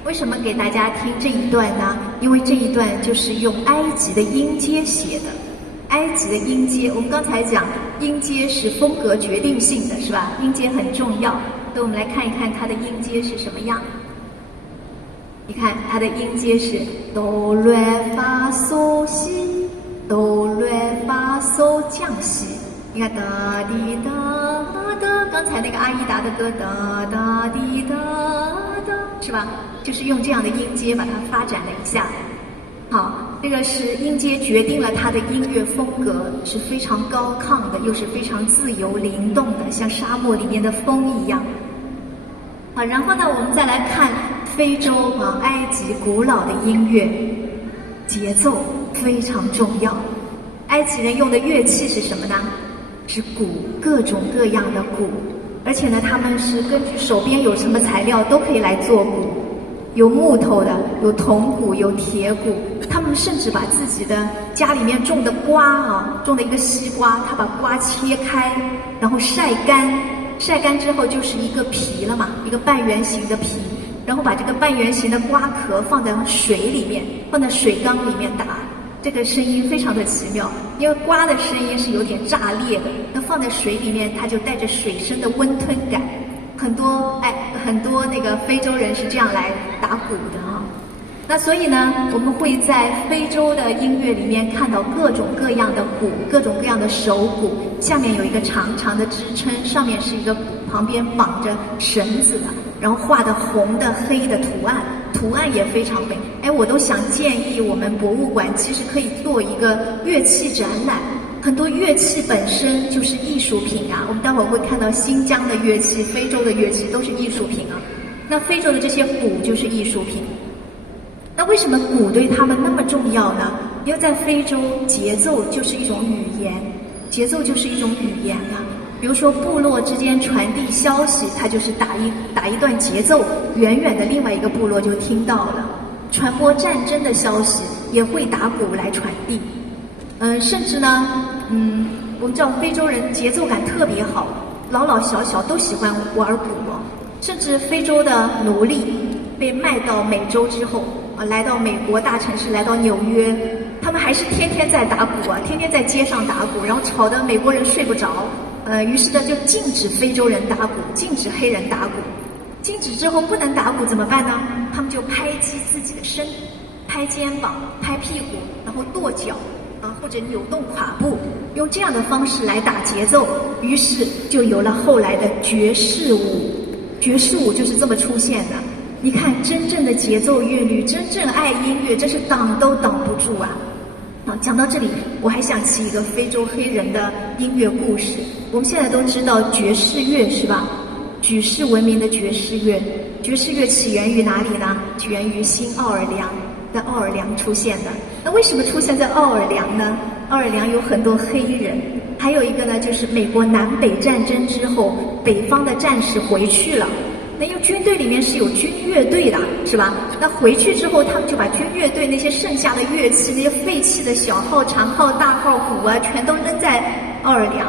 为什么给大家听这一段呢？因为这一段就是用埃及的音阶写的。埃及的音阶，我们刚才讲音阶是风格决定性的，是吧？音阶很重要，所以我们来看一看它的音阶是什么样。你看它的音阶是哆来发嗦西，哆来发嗦降西。你看哒滴哒哒，刚才那个阿依达的歌哒哒滴哒哒，是吧？就是用这样的音阶把它发展了一下。好，这个是音阶决定了它的音乐风格，是非常高亢的，又是非常自由灵动的，像沙漠里面的风一样。好，然后呢，我们再来看非洲埃及古老的音乐，节奏非常重要。埃及人用的乐器是什么呢？是鼓，各种各样的鼓，而且呢，他们是根据手边有什么材料都可以来做鼓，有木头的，有铜鼓，有铁鼓。他们甚至把自己的家里面种的瓜种的一个西瓜，他把瓜切开，然后晒干，晒干之后就是一个皮了嘛，一个半圆形的皮，然后把这个半圆形的瓜壳放在水里面，放在水缸里面打。这个声音非常的奇妙，因为瓜的声音是有点炸裂的，那放在水里面，它就带着水声的温吞感。很多那个非洲人是这样来打鼓的那所以呢，我们会在非洲的音乐里面看到各种各样的鼓，各种各样的手鼓，下面有一个长长的支撑，上面是一个鼓，旁边绑着绳子的，然后画的红的黑的图案，图案也非常美。我都想建议我们博物馆其实可以做一个乐器展览，很多乐器本身就是艺术品我们待会儿会看到新疆的乐器、非洲的乐器都是艺术品那非洲的这些鼓就是艺术品。那为什么鼓对他们那么重要呢？因为在非洲，节奏就是一种语言，节奏就是一种语言比如说部落之间传递消息，它就是打一段节奏，远远的另外一个部落就听到了。传播战争的消息也会打鼓来传递。甚至呢，我们知道非洲人节奏感特别好，老老小小都喜欢玩鼓甚至非洲的奴隶被卖到美洲之后来到美国大城市，来到纽约，他们还是天天在打鼓天天在街上打鼓，然后吵得美国人睡不着。于是呢，就禁止非洲人打鼓，禁止黑人打鼓。禁止之后不能打鼓怎么办呢？他们就拍击自己的身体，拍肩膀，拍屁股，然后跺脚或者扭动胯部，用这样的方式来打节奏。于是就有了后来的爵士舞。爵士舞就是这么出现的。你看，真正的节奏乐律，真正爱音乐，真是挡都挡不住讲到这里，我还想起一个非洲黑人的音乐故事。我们现在都知道爵士乐是吧？举世闻名的爵士乐，爵士乐起源于哪里呢？起源于新奥尔良，在奥尔良出现的。那为什么出现在奥尔良呢？奥尔良有很多黑人，还有一个呢，就是美国南北战争之后，北方的战士回去了。那因为军队里面是有军乐队的，是吧？那回去之后，他们就把军乐队那些剩下的乐器，那些废弃的小号、长号、大号鼓全都扔在奥尔良，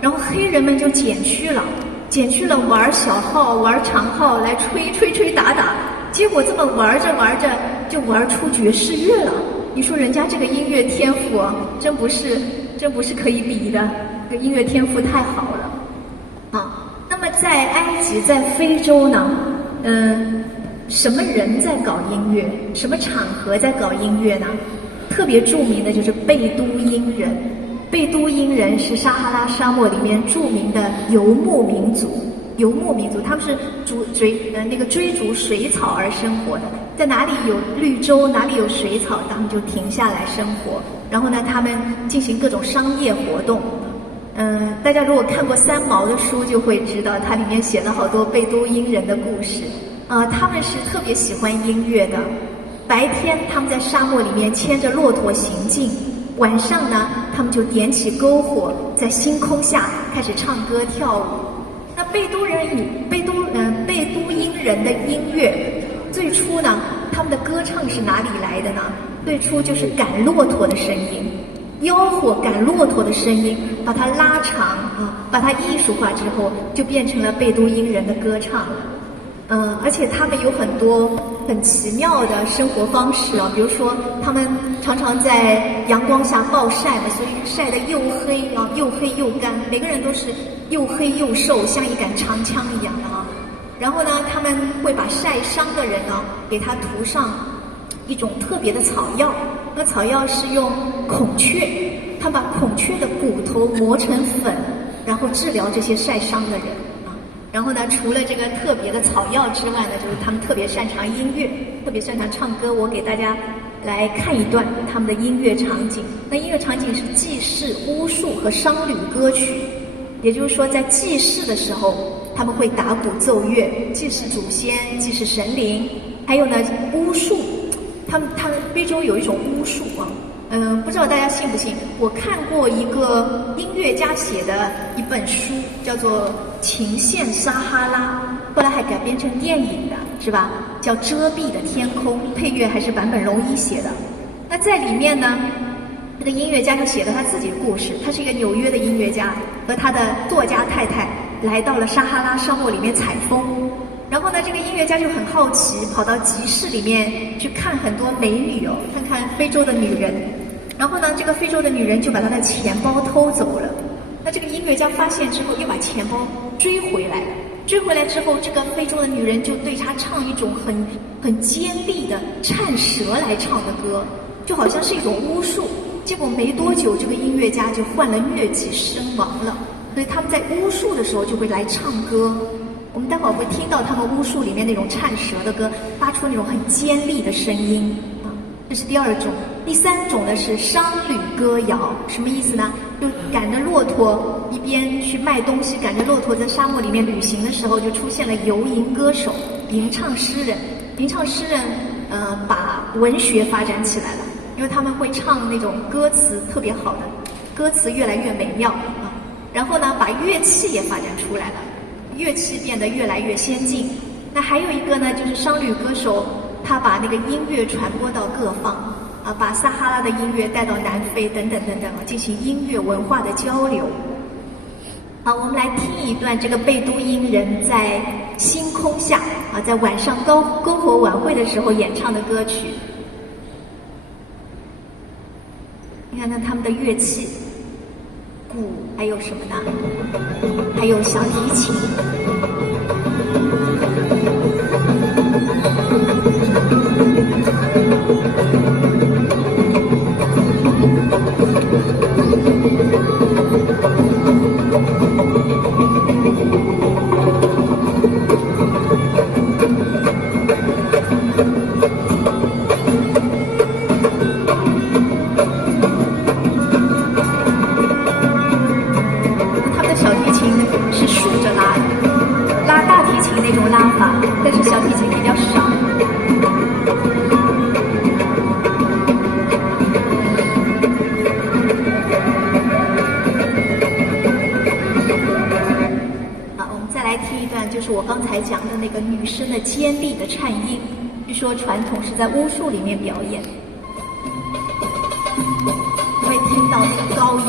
然后黑人们就捡去了玩小号、玩长号来吹打，结果这么玩着就玩出爵士乐了。你说人家这个音乐天赋真不是可以比的，这个音乐天赋太好了那么在埃及，在非洲呢，什么人在搞音乐？什么场合在搞音乐呢？特别著名的就是贝都因人。贝都因人是撒哈拉沙漠里面著名的游牧民族。游牧民族，他们是追逐水草而生活的，在哪里有绿洲，哪里有水草，他们就停下来生活。然后呢，他们进行各种商业活动。大家如果看过三毛的书，就会知道它里面写了好多贝都因人的故事。他们是特别喜欢音乐的。白天他们在沙漠里面牵着骆驼行进，晚上呢，他们就点起篝火，在星空下开始唱歌跳舞。那贝都因人的音乐，最初呢，他们的歌唱是哪里来的呢？最初就是赶骆驼的声音，吆喝赶骆驼的声音，把它拉长把它艺术化之后，就变成了贝都因人的歌唱。而且他们有很多很奇妙的生活方式比如说他们常常在阳光下暴晒嘛，所以晒得又黑又黑又干，每个人都是又黑又瘦，像一杆长枪一样的然后呢，他们会把晒伤的人给他涂上一种特别的草药，那草药是用孔雀，他把孔雀的骨头磨成粉，然后治疗这些晒伤的人。然后呢，除了这个特别的草药之外呢，就是他们特别擅长音乐，特别擅长唱歌。我给大家来看一段他们的音乐场景。那音乐场景是祭祀、巫术和商旅歌曲，也就是说，在祭祀的时候，他们会打鼓奏乐，祭祀祖先、祭祀神灵。还有呢，巫术，他们非洲有一种巫术不知道大家信不信？我看过一个音乐家写的一本书，叫做《情线撒哈拉》，后来还改编成电影的，是吧？叫《遮蔽的天空》，配乐还是坂本龙一写的。那在里面呢，这个音乐家就写了他自己的故事。他是一个纽约的音乐家，和他的作家太太来到了撒哈拉沙漠里面采风。然后呢，这个音乐家就很好奇，跑到集市里面去看很多美女看看非洲的女人。然后呢，这个非洲的女人就把她的钱包偷走了。那这个音乐家发现之后，又把钱包追回来了。追回来之后，这个非洲的女人就对他唱一种很尖利的颤舌来唱的歌，就好像是一种巫术。结果没多久，这个音乐家就患了疟疾身亡了。所以他们在巫术的时候就会来唱歌。我们待会儿会听到他们巫术里面那种颤舌的歌，发出那种很尖利的声音这是第二种。第三种呢是商旅歌谣，什么意思呢？就赶着骆驼一边去卖东西，赶着骆驼在沙漠里面旅行的时候，就出现了游吟歌手、吟唱诗人。吟唱诗人把文学发展起来了，因为他们会唱那种歌词特别好的，歌词越来越美妙然后呢，把乐器也发展出来了，乐器变得越来越先进。那还有一个呢，就是商旅歌手，他把那个音乐传播到各方把撒哈拉的音乐带到南非等等等等进行音乐文化的交流。好，我们来听一段这个贝都因人在星空下在晚上篝火晚会的时候演唱的歌曲。你看看他们的乐器，鼓，还有什么呢？还有小提琴。他们的小提琴是竖着拉的，拉大提琴那种拉法，但是小提琴比较少。就是我刚才讲的那个女生的尖利的颤音，据说传统是在巫术里面表演，你会听到那个高音。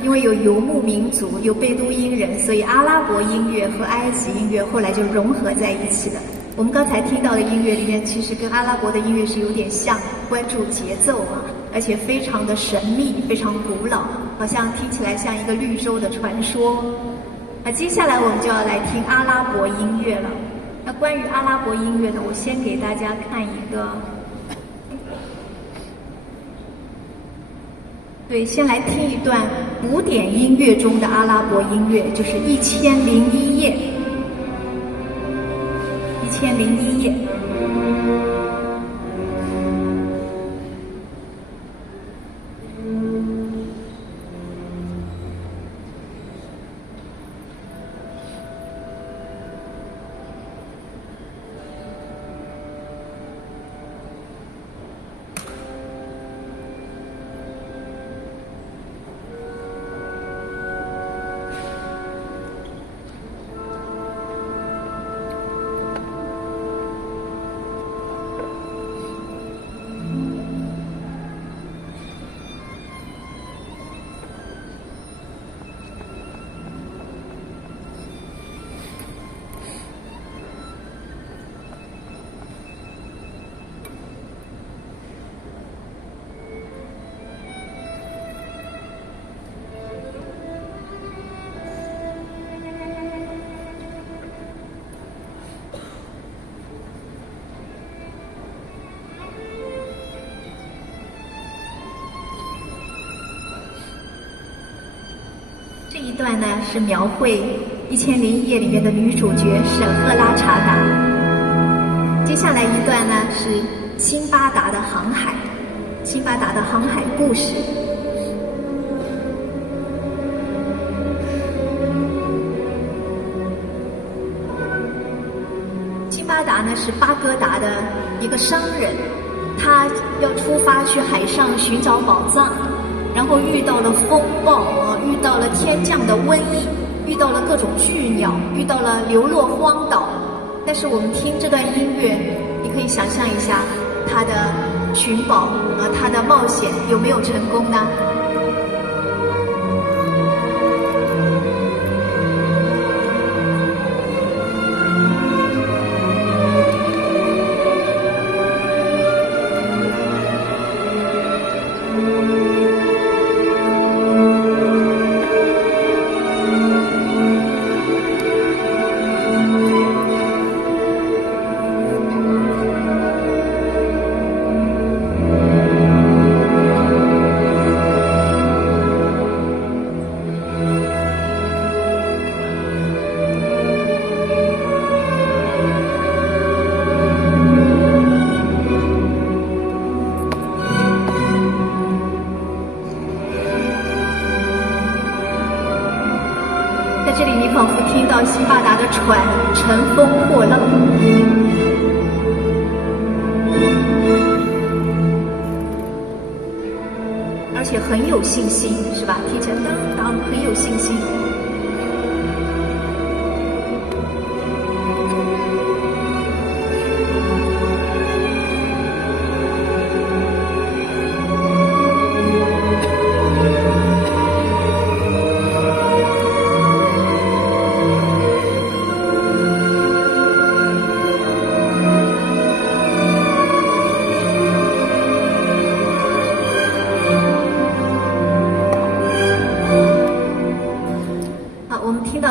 因为有游牧民族，有贝都因人，所以阿拉伯音乐和埃及音乐后来就融合在一起了。我们刚才听到的音乐里面，其实跟阿拉伯的音乐是有点像，关注节奏嘛，而且非常的神秘，非常古老，好像听起来像一个绿洲的传说。那接下来我们就要来听阿拉伯音乐了。那关于阿拉伯音乐呢，我先给大家看一个。对，先来听一段古典音乐中的阿拉伯音乐，就是《1001夜》。1001夜。这一段呢是描绘《1001夜》里面的女主角沈赫拉查达。接下来一段呢是辛巴达的航海，辛巴达的航海故事。辛巴达呢是巴格达的一个商人，他要出发去海上寻找宝藏。然后遇到了风暴遇到了天降的瘟疫，遇到了各种巨鸟，遇到了流落荒岛。但是我们听这段音乐，你可以想象一下他的寻宝他的冒险有没有成功呢？这里你仿佛听到辛巴达的船乘风破浪，而且很有信心，是吧？听起来当很有信心。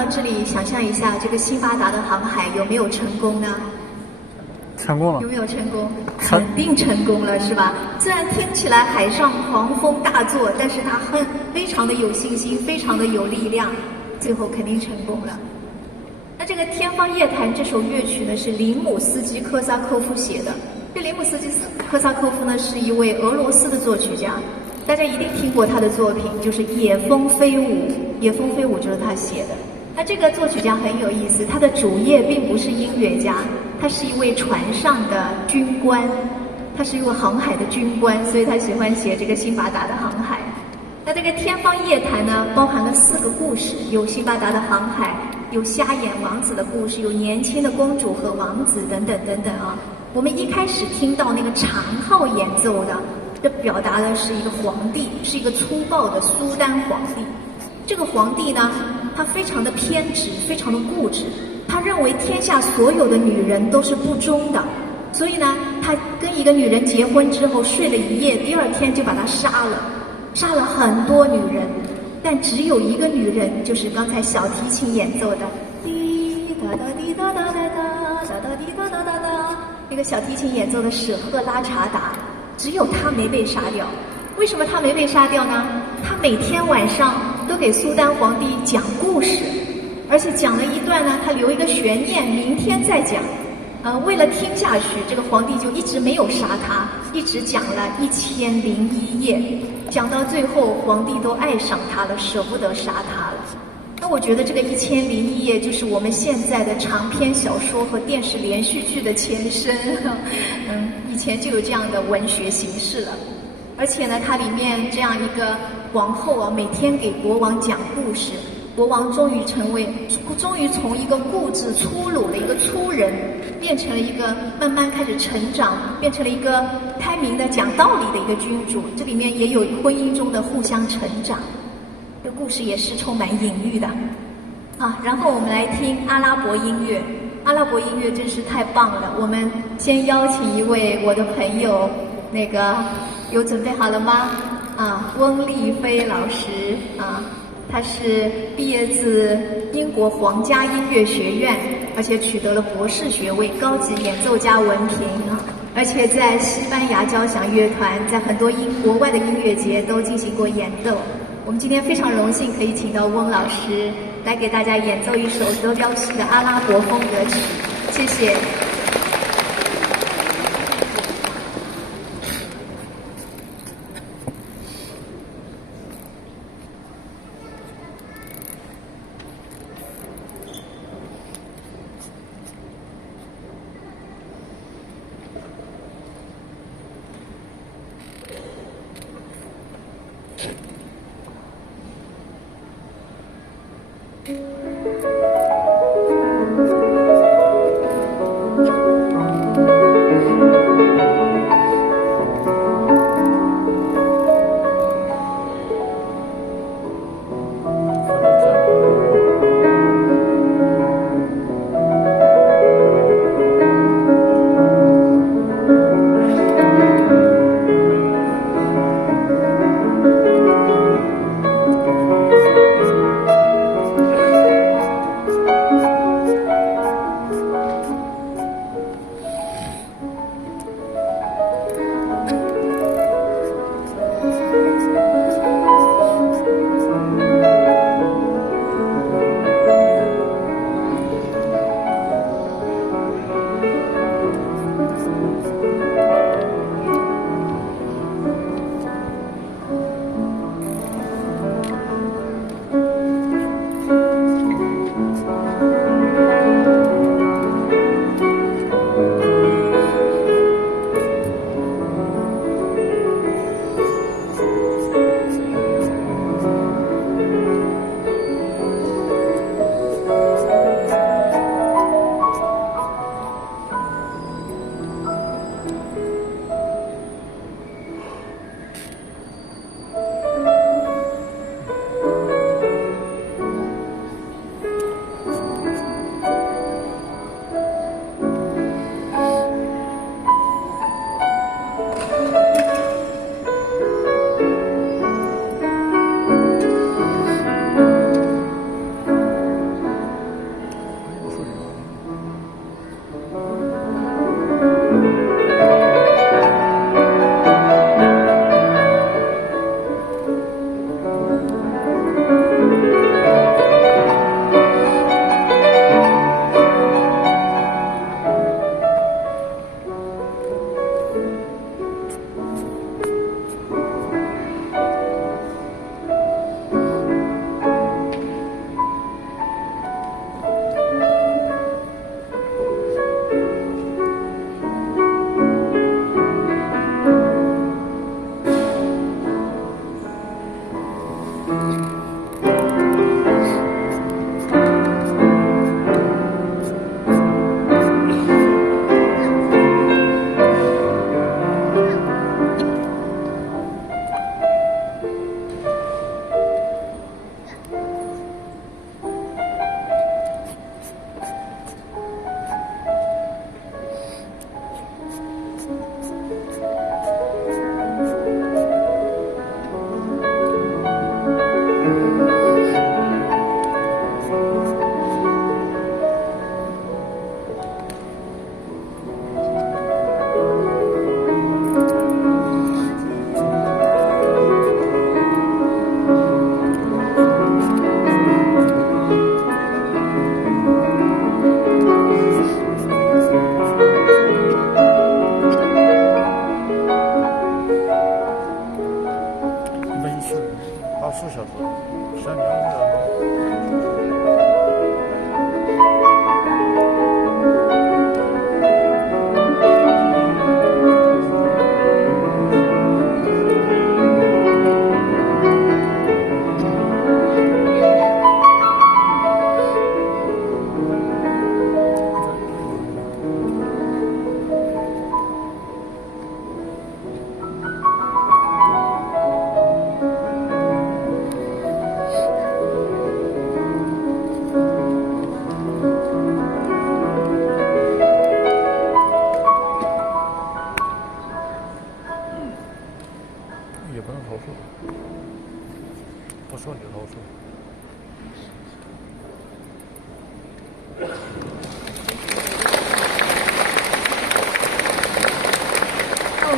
这里想象一下，这个辛巴达的航海有没有成功呢？成功了。有没有成功？肯定成功了，是吧？虽然听起来海上狂风大作，但是他非常的有信心，非常的有力量，最后肯定成功了。那这个《天方夜谭》这首乐曲呢，是林姆斯基科萨科夫写的。这林姆斯基科萨科夫呢，是一位俄罗斯的作曲家，大家一定听过他的作品，就是《野蜂飞舞》。《野蜂飞舞》就是他写的。那这个作曲家很有意思，他的主业并不是音乐家，他是一位船上的军官，他是一位航海的军官，所以他喜欢写这个辛巴达的航海。那这个《天方夜谭》呢，包含了4个故事，有辛巴达的航海，有瞎眼王子的故事，有年轻的公主和王子等等等等啊。我们一开始听到那个长号演奏的，这表达的是一个皇帝，是一个粗暴的苏丹皇帝。这个皇帝呢，他非常的偏执，非常的固执，他认为天下所有的女人都是不忠的，所以呢，他跟一个女人结婚之后睡了一夜，第2天就把她杀了，杀了很多女人，但只有一个女人，就是刚才小提琴演奏的滴哒哒滴哒哒哒哒哒哒滴哒哒哒哒，那个小提琴演奏的史赫拉查达，只有她没被杀掉。为什么她没被杀掉呢？她每天晚上都给苏丹皇帝讲故事，而且讲了一段呢，她留一个悬念，明天再讲。为了听下去，这个皇帝就一直没有杀她，一直讲了1001夜，讲到最后，皇帝都爱上她了，舍不得杀她了。那我觉得这个1001夜就是我们现在的长篇小说和电视连续剧的前身，以前就有这样的文学形式了。而且呢，它里面这样一个皇后啊，每天给国王讲故事，国王终于从一个固执粗鲁的一个粗人，变成了一个慢慢开始成长，变成了一个开明的讲道理的一个君主。这里面也有婚姻中的互相成长，这故事也是充满隐喻的啊。然后我们来听阿拉伯音乐，阿拉伯音乐真是太棒了。我们先邀请一位我的朋友，那个有准备好了吗？翁丽菲老师啊，他是毕业自英国皇家音乐学院，而且取得了博士学位，高级演奏家文凭啊，而且在西班牙交响乐团，在很多国外的音乐节都进行过演奏。我们今天非常荣幸可以请到翁老师来给大家演奏一首德彪西的阿拉伯风格曲，谢谢。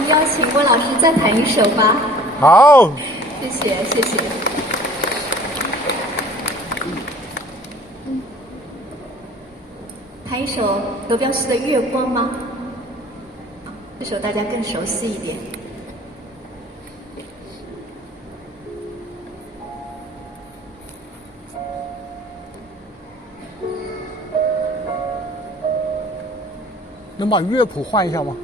邀请郭老师再弹一首吧。好，谢谢谢谢。弹一首德彪西的《月光》吗？这首大家更熟悉一点。能把乐谱换一下吗？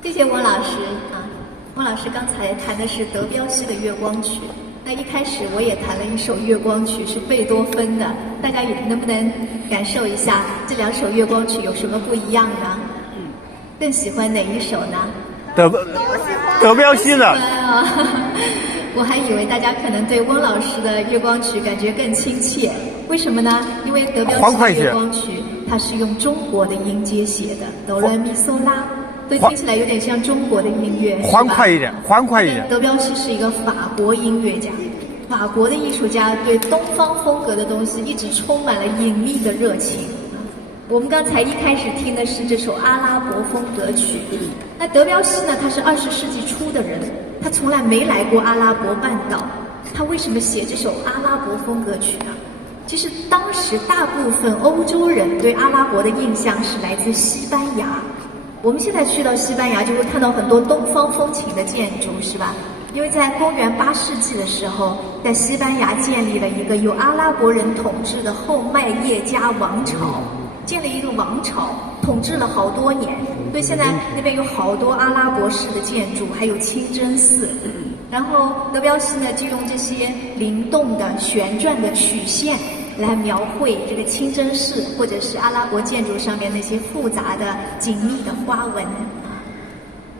谢谢翁老师啊。翁老师刚才弹的是德彪西的月光曲，那一开始我也弹了一首月光曲，是贝多芬的，大家也能不能感受一下这两首月光曲有什么不一样呢？更喜欢哪一首呢？德彪西的。我还以为大家可能对翁老师的月光曲感觉更亲切，为什么呢？因为德彪西的月光曲它是用中国的音阶写的，哆来咪嗦拉，所以听起来有点像中国的音乐。欢快一点，欢快一点。德彪西是一个法国音乐家，法国的艺术家对东方风格的东西一直充满了隐秘的热情。我们刚才一开始听的是这首阿拉伯风格曲。那德彪西呢，他是20世纪初的人，他从来没来过阿拉伯半岛，他为什么写这首阿拉伯风格曲呢？其实当时大部分欧洲人对阿拉伯的印象是来自西班牙。我们现在去到西班牙就会看到很多东方风情的建筑，是吧？因为在公元8世纪的时候，在西班牙建立了一个由阿拉伯人统治的后麦叶加王朝，建立一个王朝，统治了好多年，所以现在那边有好多阿拉伯式的建筑，还有清真寺。然后德彪西呢，就用这些灵动的旋转的曲线来描绘这个清真寺或者是阿拉伯建筑上面那些复杂的紧密的花纹。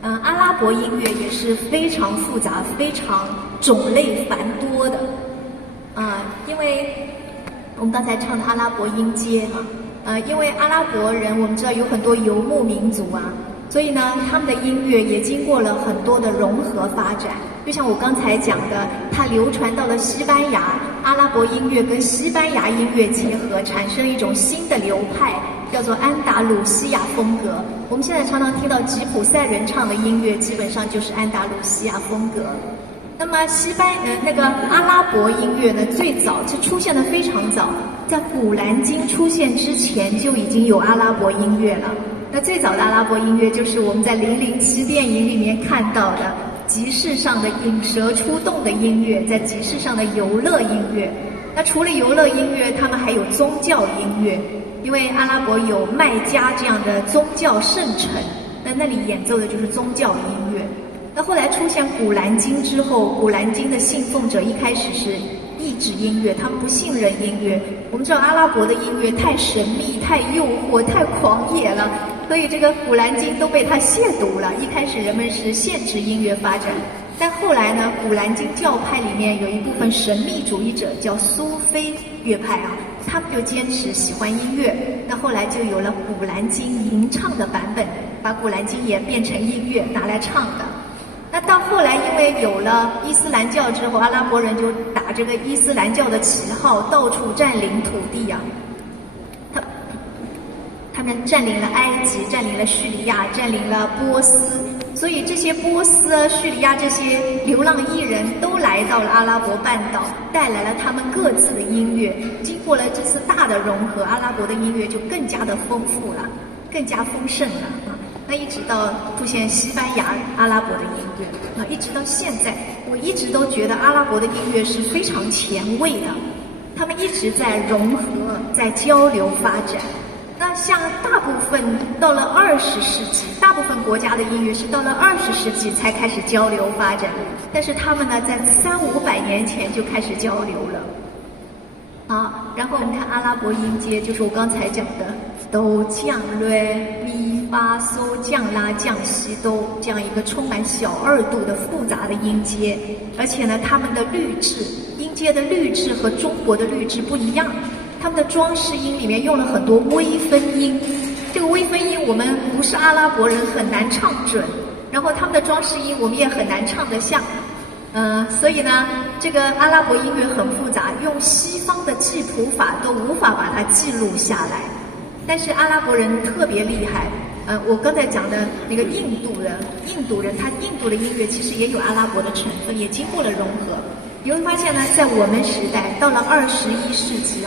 阿拉伯音乐也是非常复杂、非常种类繁多的。因为我们刚才唱的阿拉伯音阶嘛，因为阿拉伯人我们知道有很多游牧民族啊，所以呢，他们的音乐也经过了很多的融合发展。就像我刚才讲的，它流传到了西班牙，阿拉伯音乐跟西班牙音乐结合，产生一种新的流派，叫做安达鲁西亚风格。我们现在常常听到吉普赛人唱的音乐，基本上就是安达鲁西亚风格。那么那个阿拉伯音乐呢，最早就出现的非常早，在古兰经出现之前就已经有阿拉伯音乐了。那最早的阿拉伯音乐就是我们在007电影里面看到的集市上的引蛇出洞的音乐，在集市上的游乐音乐。那除了游乐音乐，他们还有宗教音乐，因为阿拉伯有麦加这样的宗教圣城，那里演奏的就是宗教音乐。那后来出现古兰经之后，古兰经的信奉者一开始是抑制音乐，他们不信任音乐。我们知道阿拉伯的音乐太神秘、太诱惑、太狂野了，所以这个古兰经都被他亵渎了。一开始人们是限制音乐发展，但后来呢，古兰经教派里面有一部分神秘主义者叫苏菲乐派他们就坚持喜欢音乐。那后来就有了古兰经吟唱的版本，把古兰经也变成音乐拿来唱的。那到后来，因为有了伊斯兰教之后，阿拉伯人就打这个伊斯兰教的旗号，到处占领土地他们占领了埃及，占领了叙利亚，占领了波斯，所以这些波斯叙利亚这些流浪艺人都来到了阿拉伯半岛，带来了他们各自的音乐。经过了这次大的融合，阿拉伯的音乐就更加的丰富了，更加丰盛了那一直到出现西班牙阿拉伯的音乐一直到现在，我一直都觉得阿拉伯的音乐是非常前卫的，他们一直在融合，在交流发展。那像大部分到了20世纪，大部分国家的音乐是到了20世纪才开始交流发展，但是他们呢，在300-500年前就开始交流了。然后我们看阿拉伯音阶，就是我刚才讲的哆降瑞咪发嗦降拉降西哆，这样一个充满小2度的复杂的音阶，而且呢，他们的律制，音阶的律制和中国的律制不一样。他们的装饰音里面用了很多微分音，这个微分音我们不是阿拉伯人很难唱准，然后他们的装饰音我们也很难唱得像。所以呢，这个阿拉伯音乐很复杂，用西方的记谱法都无法把它记录下来。但是阿拉伯人特别厉害，我刚才讲的那个印度人，他印度的音乐其实也有阿拉伯的成分，也经过了融合。你会发现呢，在我们时代到了21世纪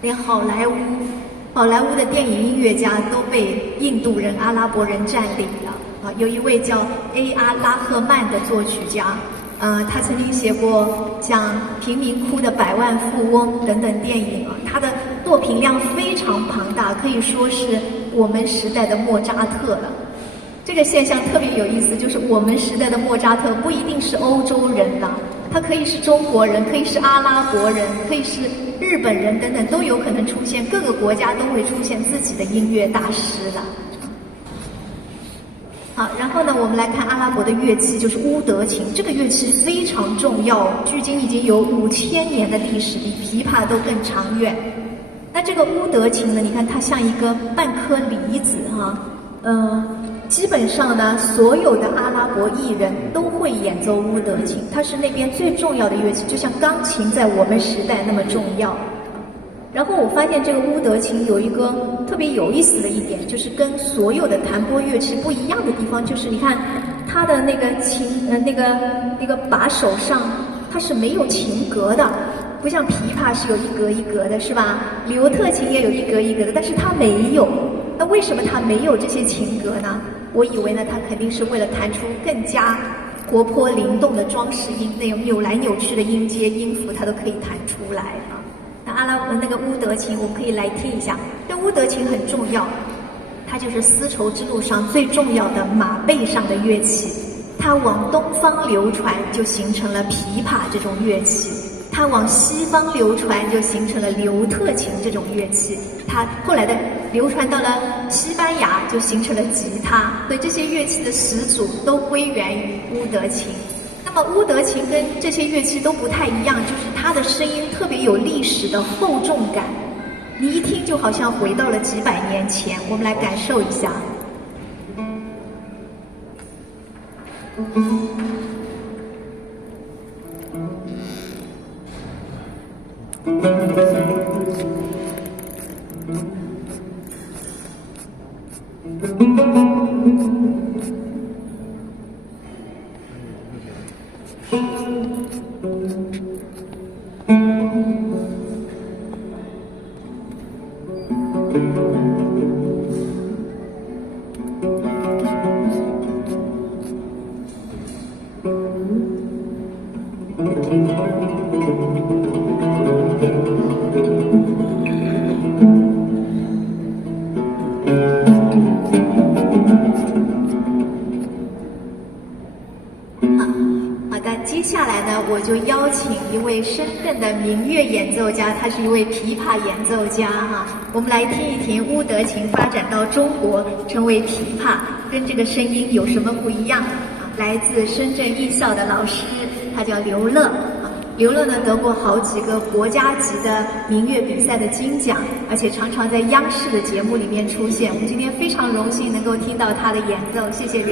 连好莱坞的电影音乐家都被印度人、阿拉伯人占领了有一位叫 A.R. 拉赫曼的作曲家，他曾经写过像《贫民窟的百万富翁》等等电影他的作品量非常庞大，可以说是我们时代的莫扎特了。这个现象特别有意思，就是我们时代的莫扎特不一定是欧洲人了，他可以是中国人，可以是阿拉伯人，可以是日本人等等，都有可能出现，各个国家都会出现自己的音乐大师了。好，然后呢，我们来看阿拉伯的乐器，就是乌德琴。这个乐器非常重要，距今已经有5000年的历史，比琵琶都更长远。那这个乌德琴呢，你看它像一个半颗梨子哈，基本上呢，所有的阿拉伯艺人都会演奏乌德琴，它是那边最重要的乐器，就像钢琴在我们时代那么重要。然后我发现这个乌德琴有一个特别有意思的一点，就是跟所有的弹拨乐器不一样的地方，就是你看它的那个琴，那个把手上它是没有琴格的，不像琵琶是有一格一格的，是吧？刘特琴也有一格一格的，但是它没有。那为什么它没有这些琴格呢？我以为呢，它肯定是为了弹出更加活泼灵动的装饰音，那种扭来扭去的音阶音符，它都可以弹出来啊。那个乌德琴，我们可以来听一下。这乌德琴很重要，它就是丝绸之路上最重要的马背上的乐器。它往东方流传，就形成了琵琶这种乐器；它往西方流传，就形成了刘特琴这种乐器。它后来的流传到了西班牙，就形成了吉他。所以这些乐器的始祖都归源于乌德琴。那么乌德琴跟这些乐器都不太一样，就是它的声音特别有历史的厚重感，你一听就好像回到了几百年前。我们来感受一下。好的，接下来呢，我就邀请一位深圳的民乐演奏家，他是一位琵琶演奏家哈。我们来听一听乌德琴发展到中国成为琵琶，跟这个声音有什么不一样？来自深圳艺校的老师，他叫刘乐。刘乐呢得过好几个国家级的民乐比赛的金奖，而且常常在央视的节目里面出现。我们今天非常荣幸能够听到他的演奏，谢谢刘。